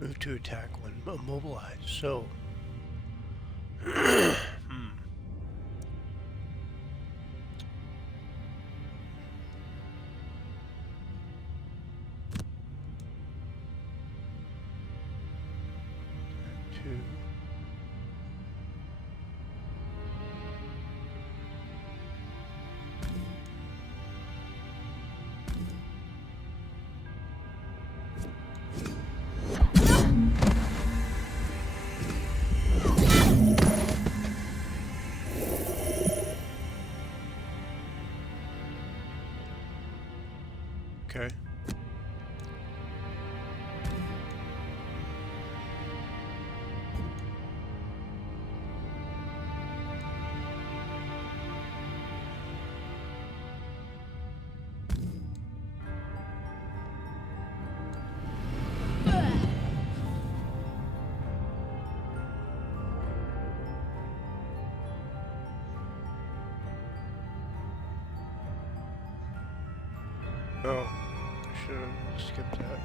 Move to attack when immobilized. So, two. Okay. Oh, I should have skipped that.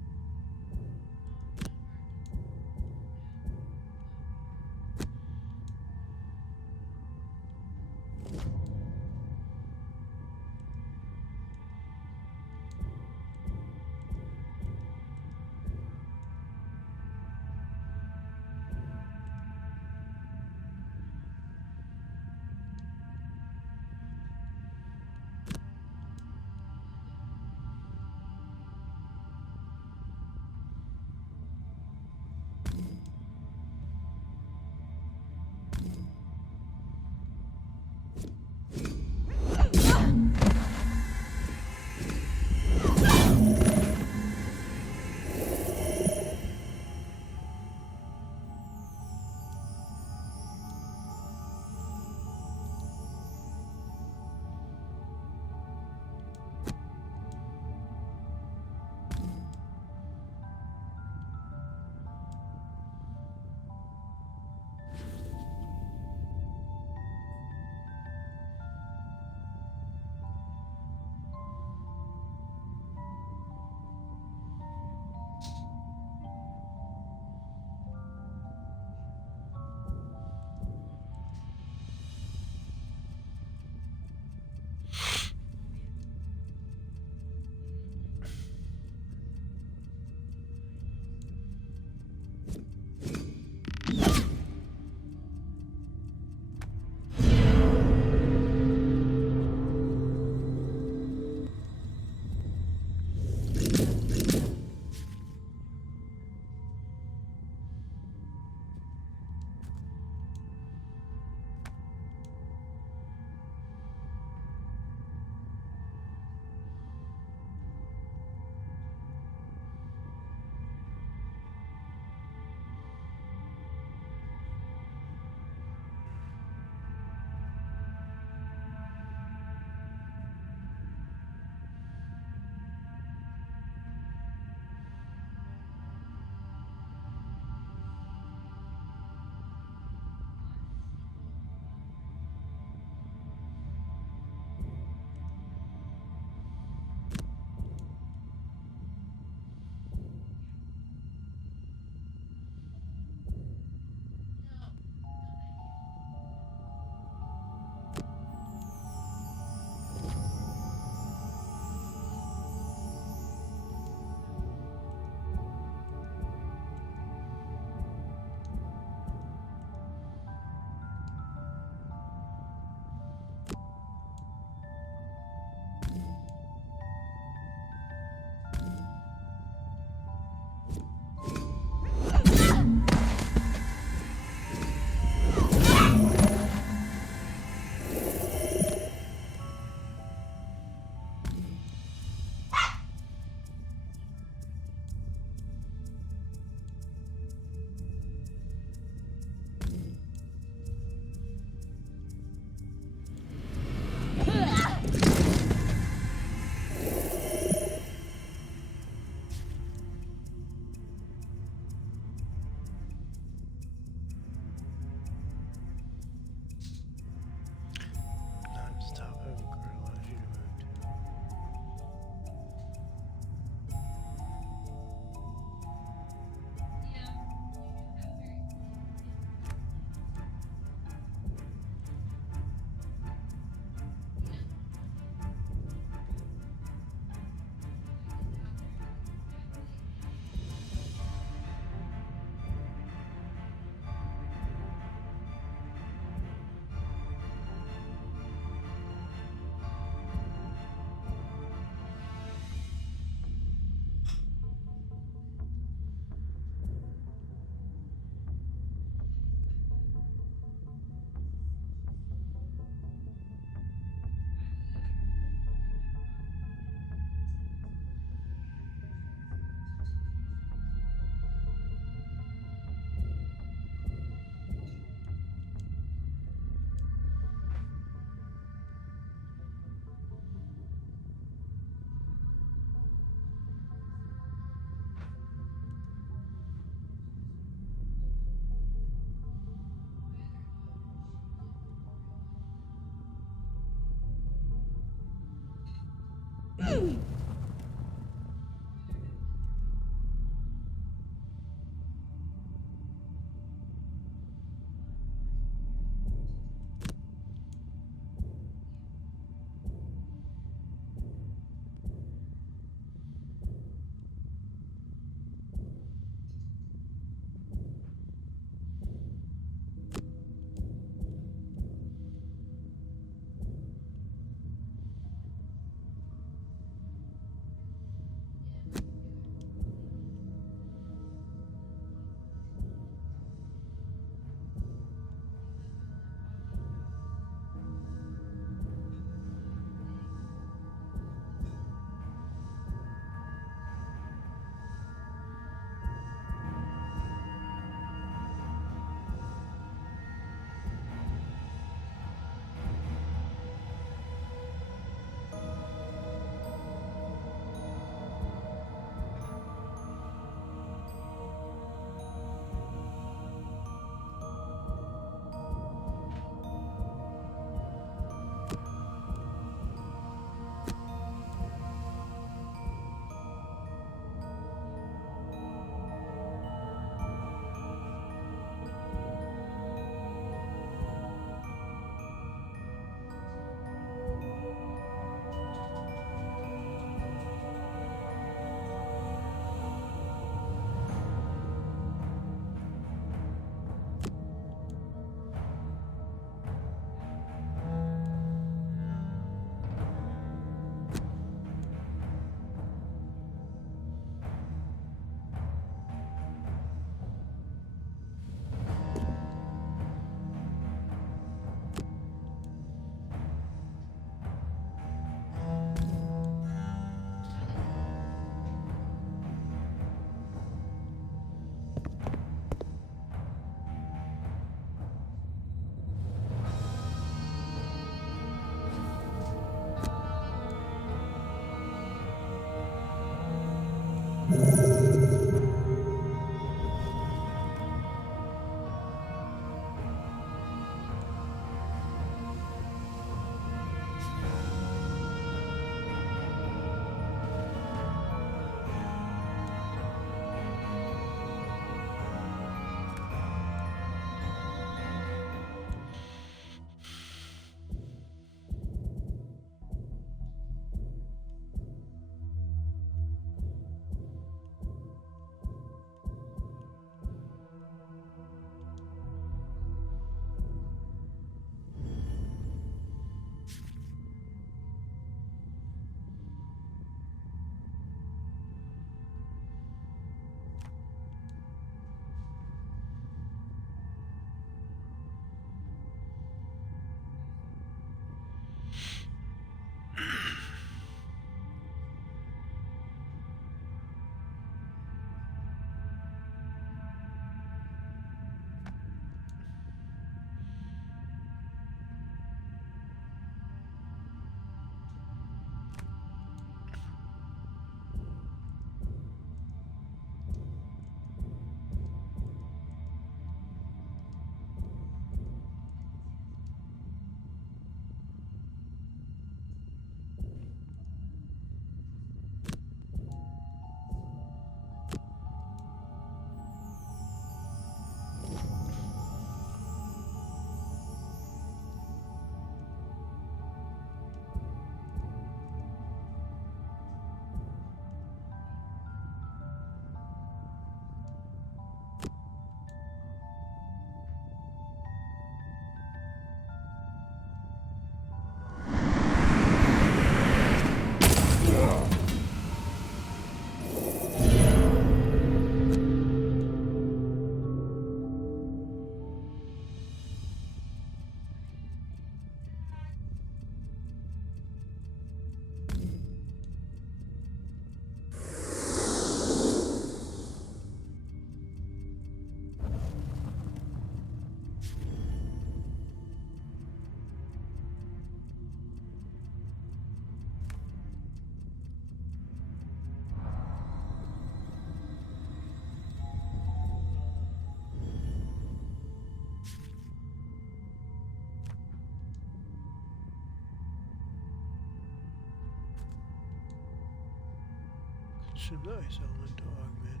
consume the ice element to augment.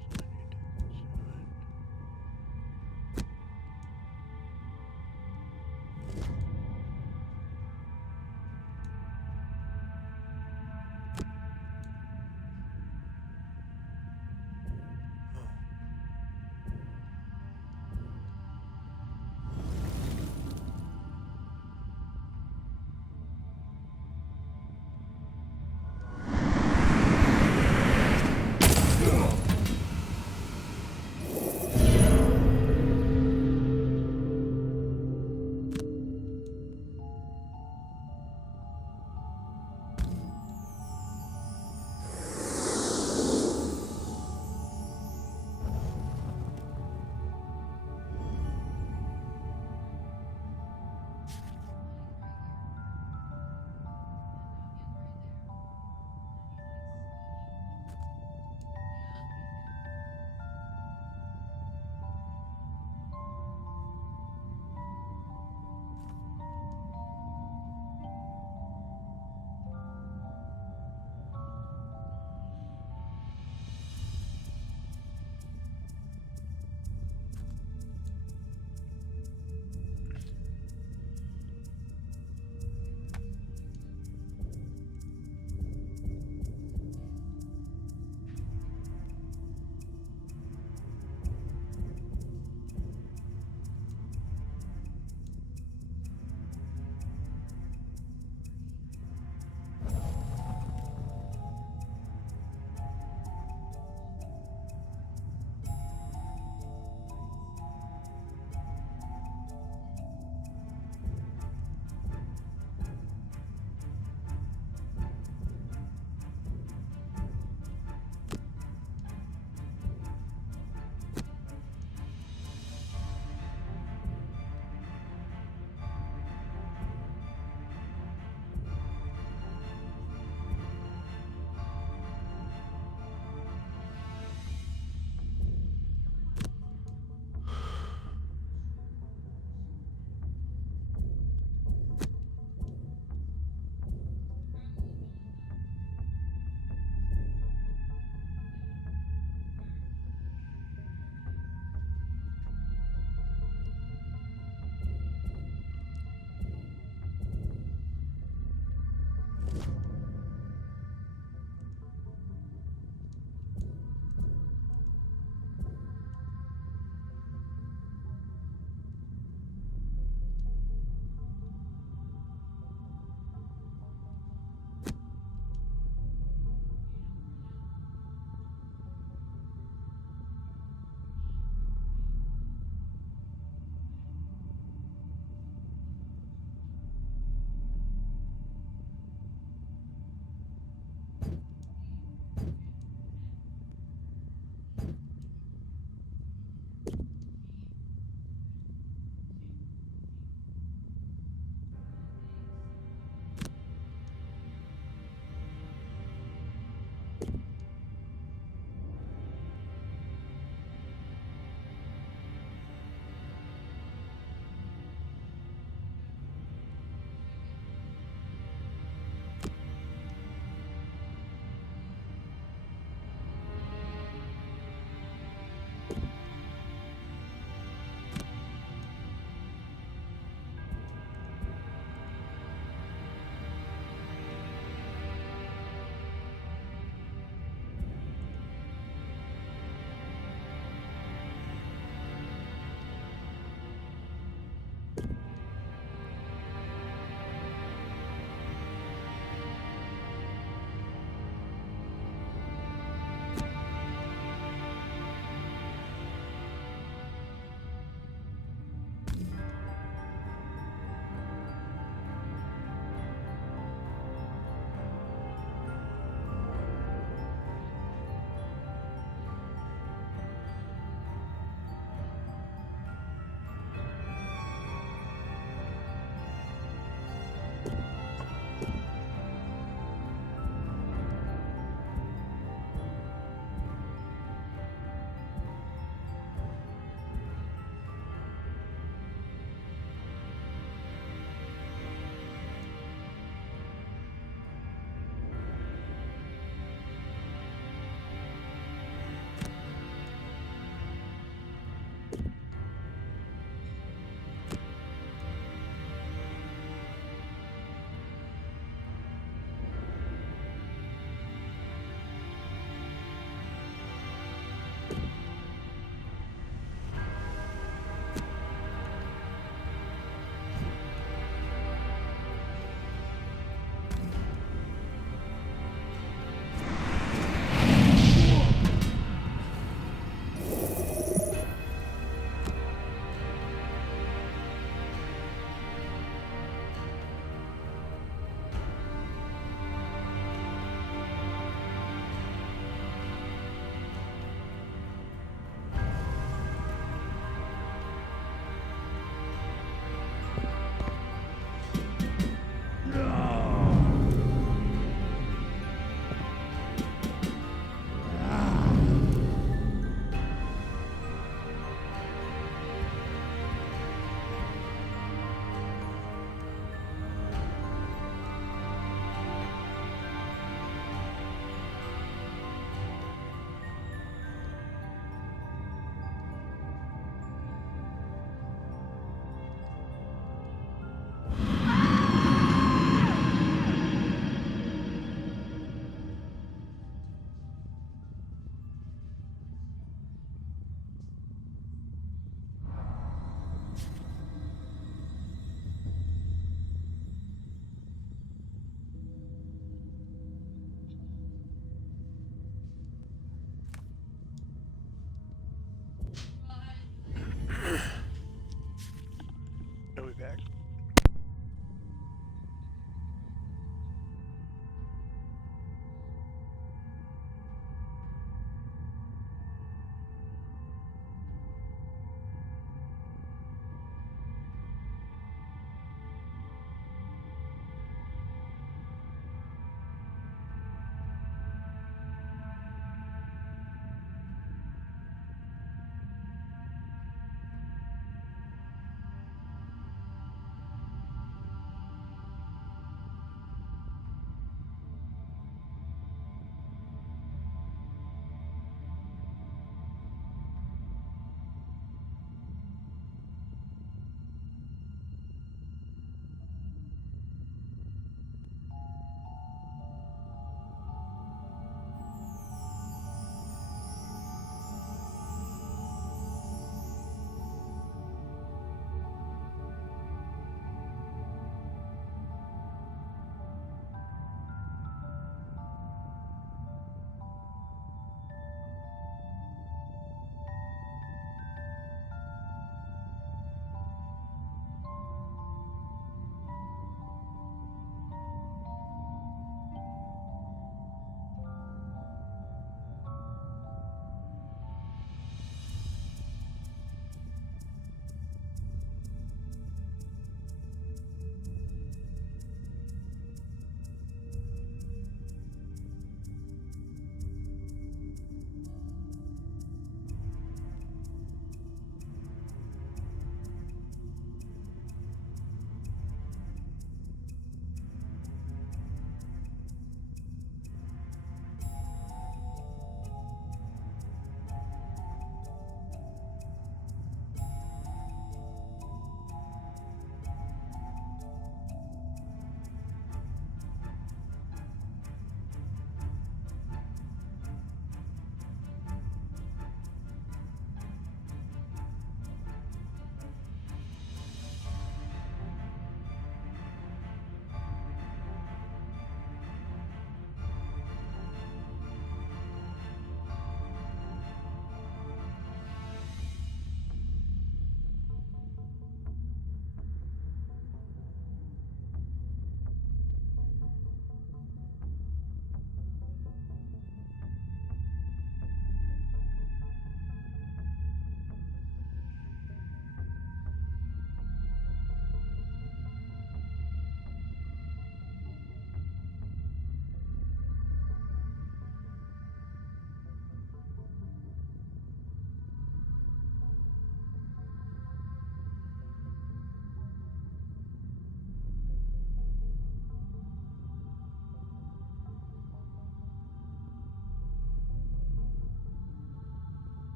So I need to consume it.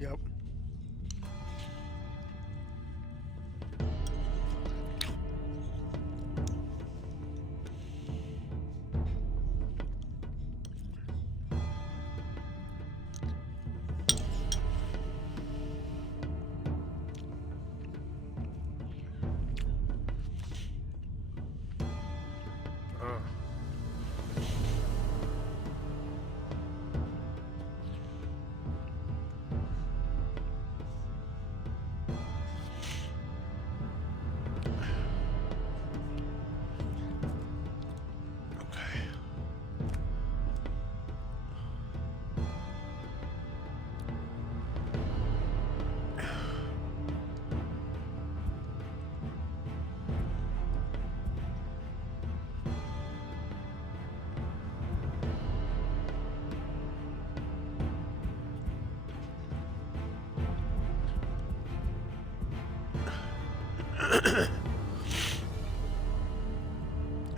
Yep.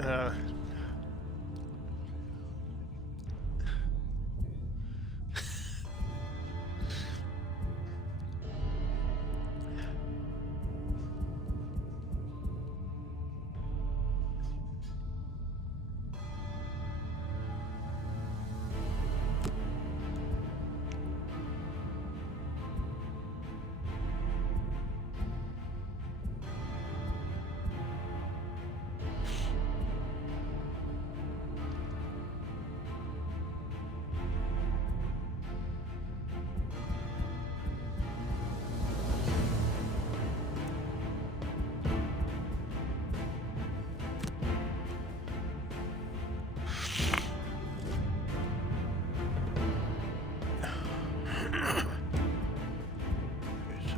uh,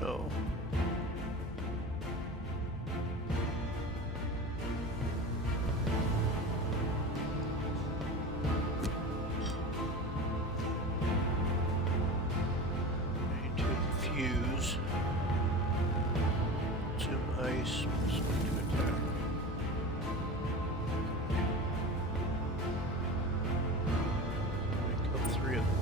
so need to infuse some ice plus one to attack. Make up three of them.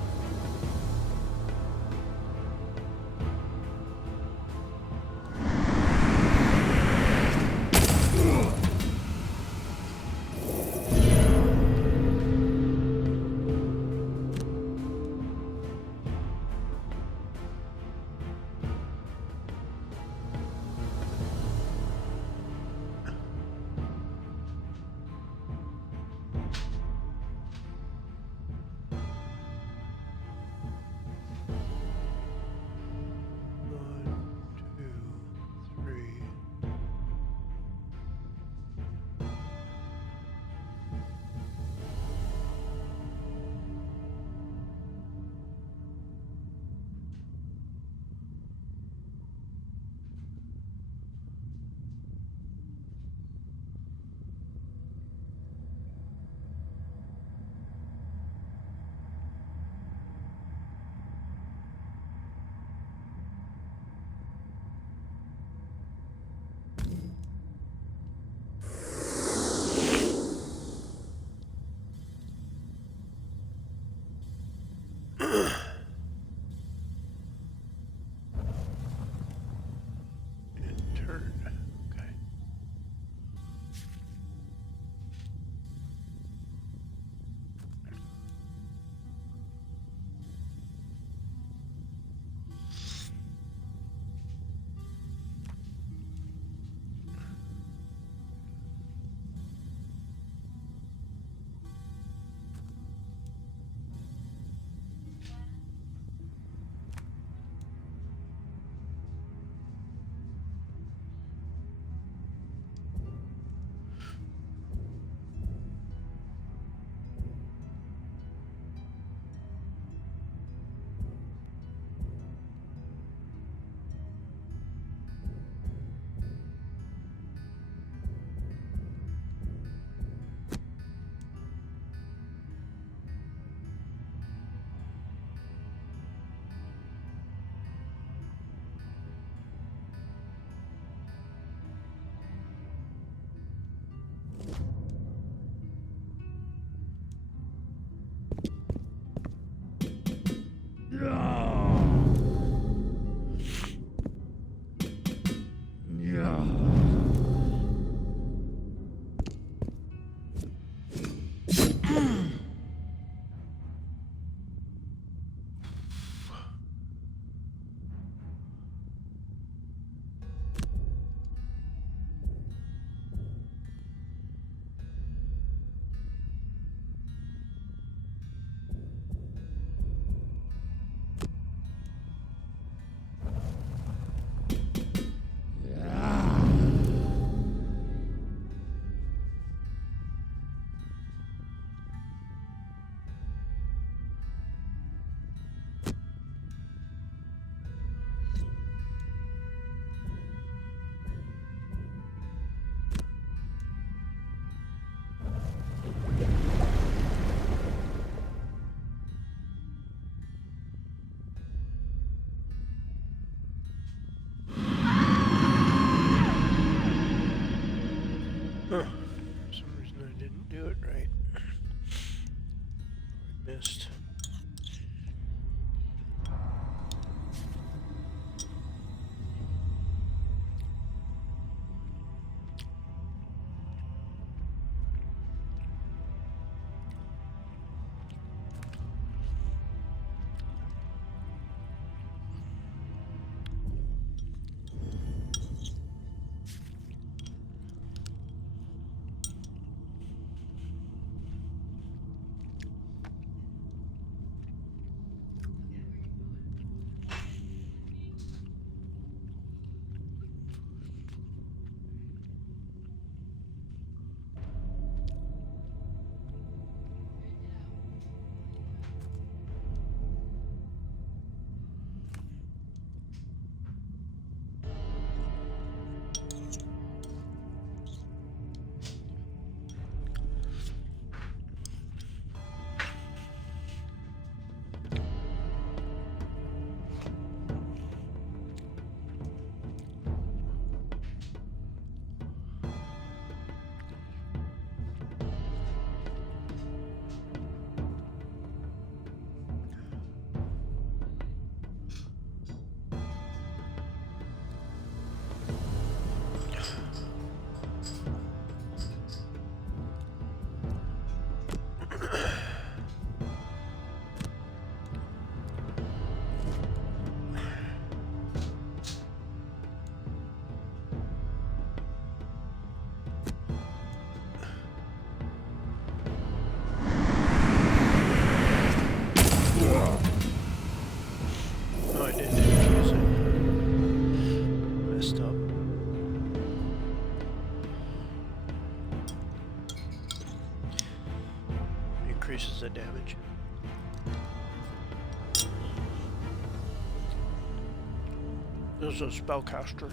This is a spellcaster.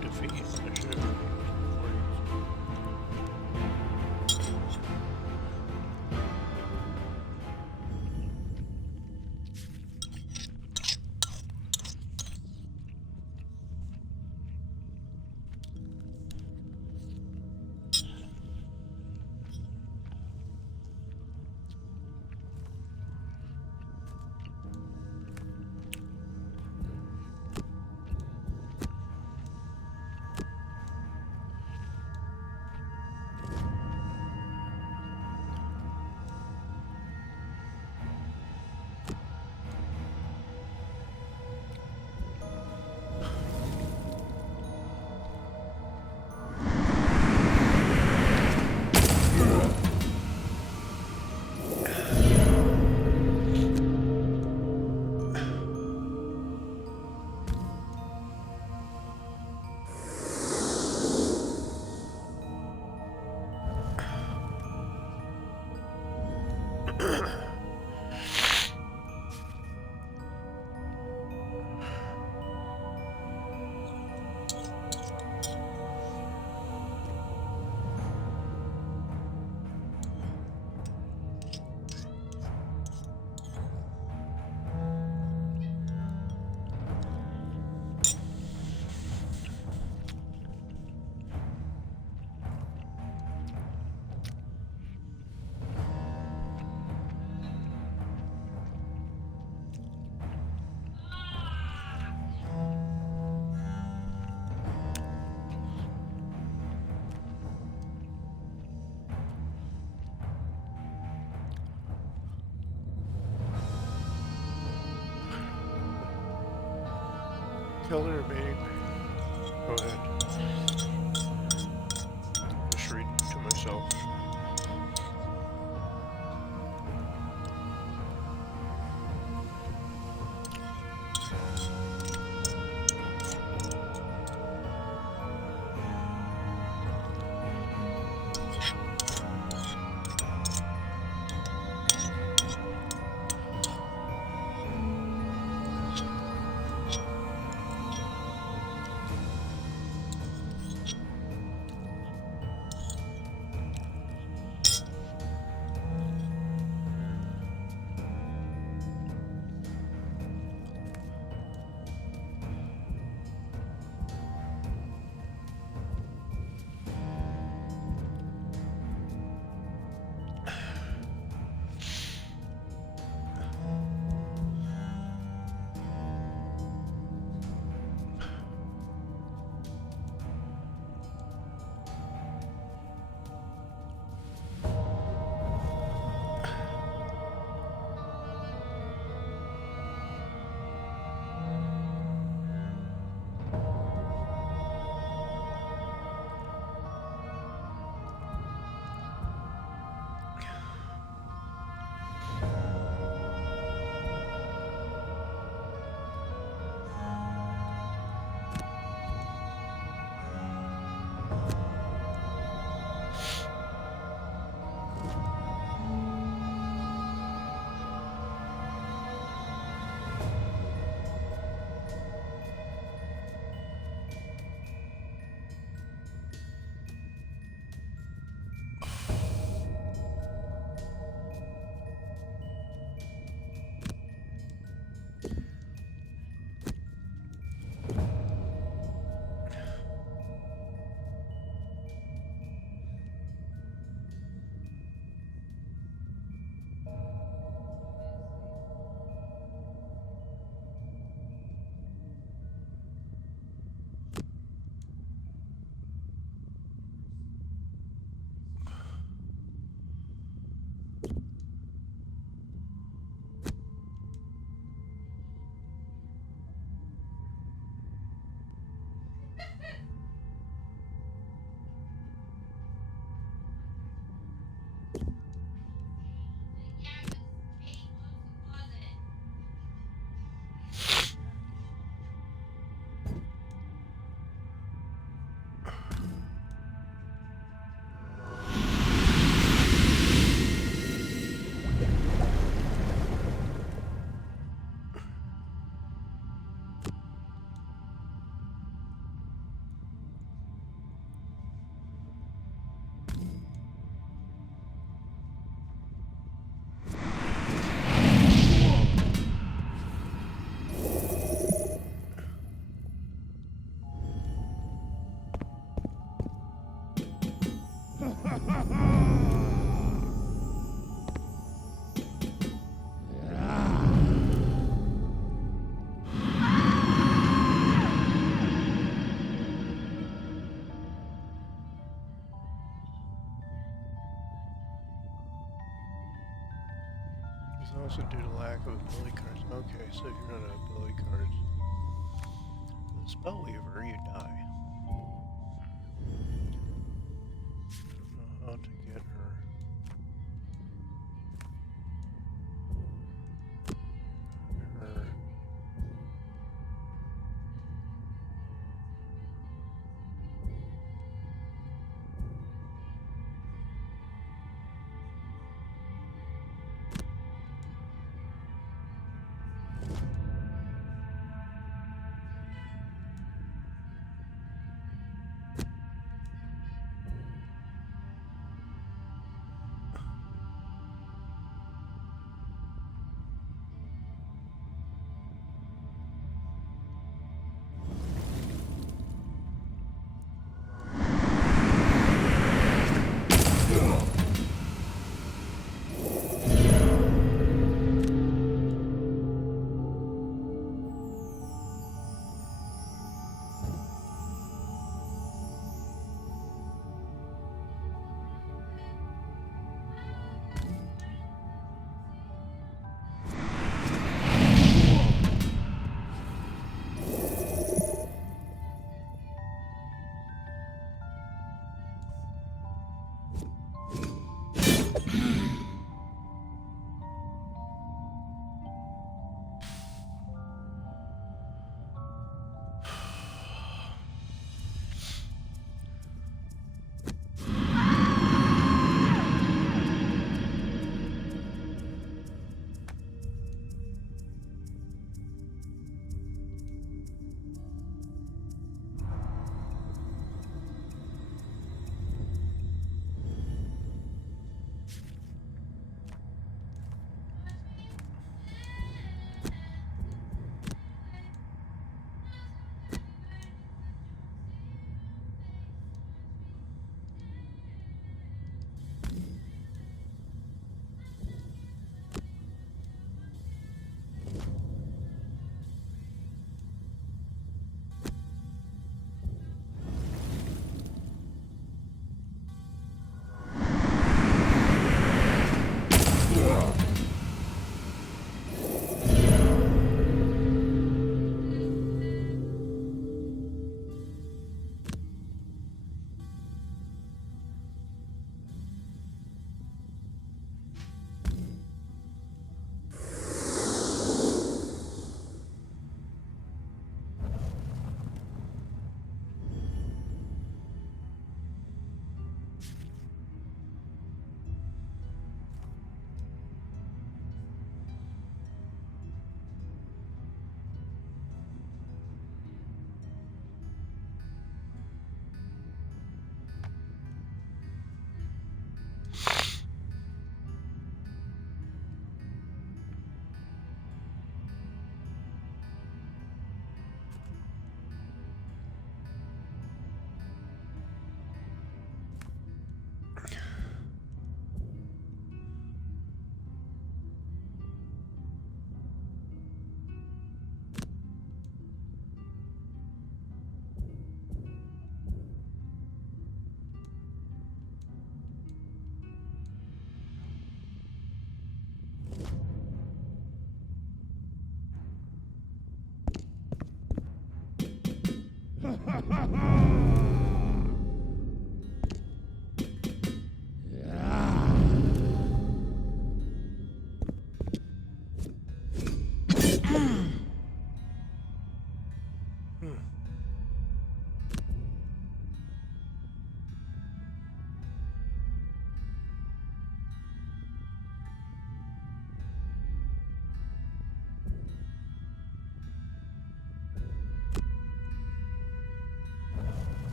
Defeat. I should have. Kill her, babe. Go ahead. Just read to myself. Also due to lack of ability cards. Okay, so if you run out of ability cards, the spell weaver, you die. Don't know how to get her. Her.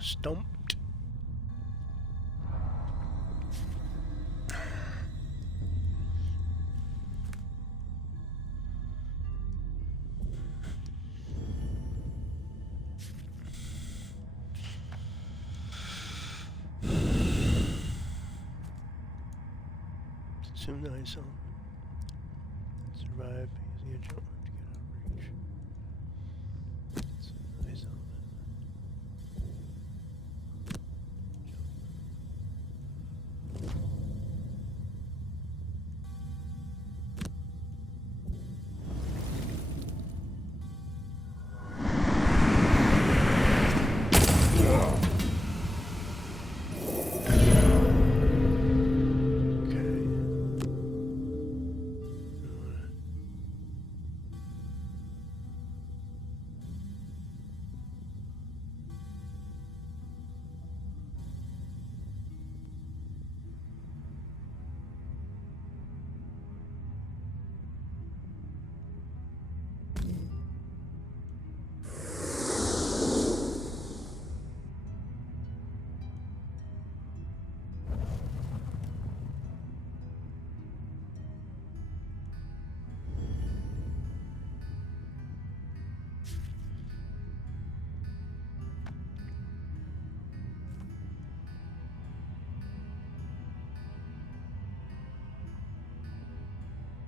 Stumped. Assume the ice zone. Survive using a jump to get out of reach. Assume the ice zone.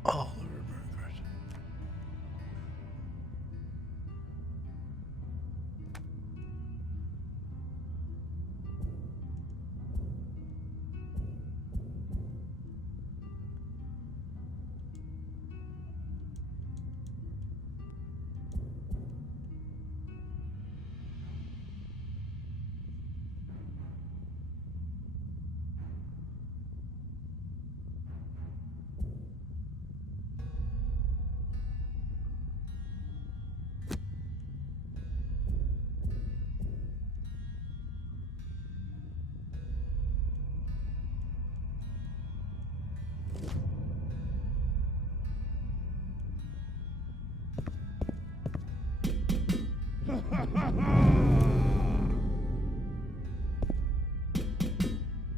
All over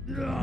burgers.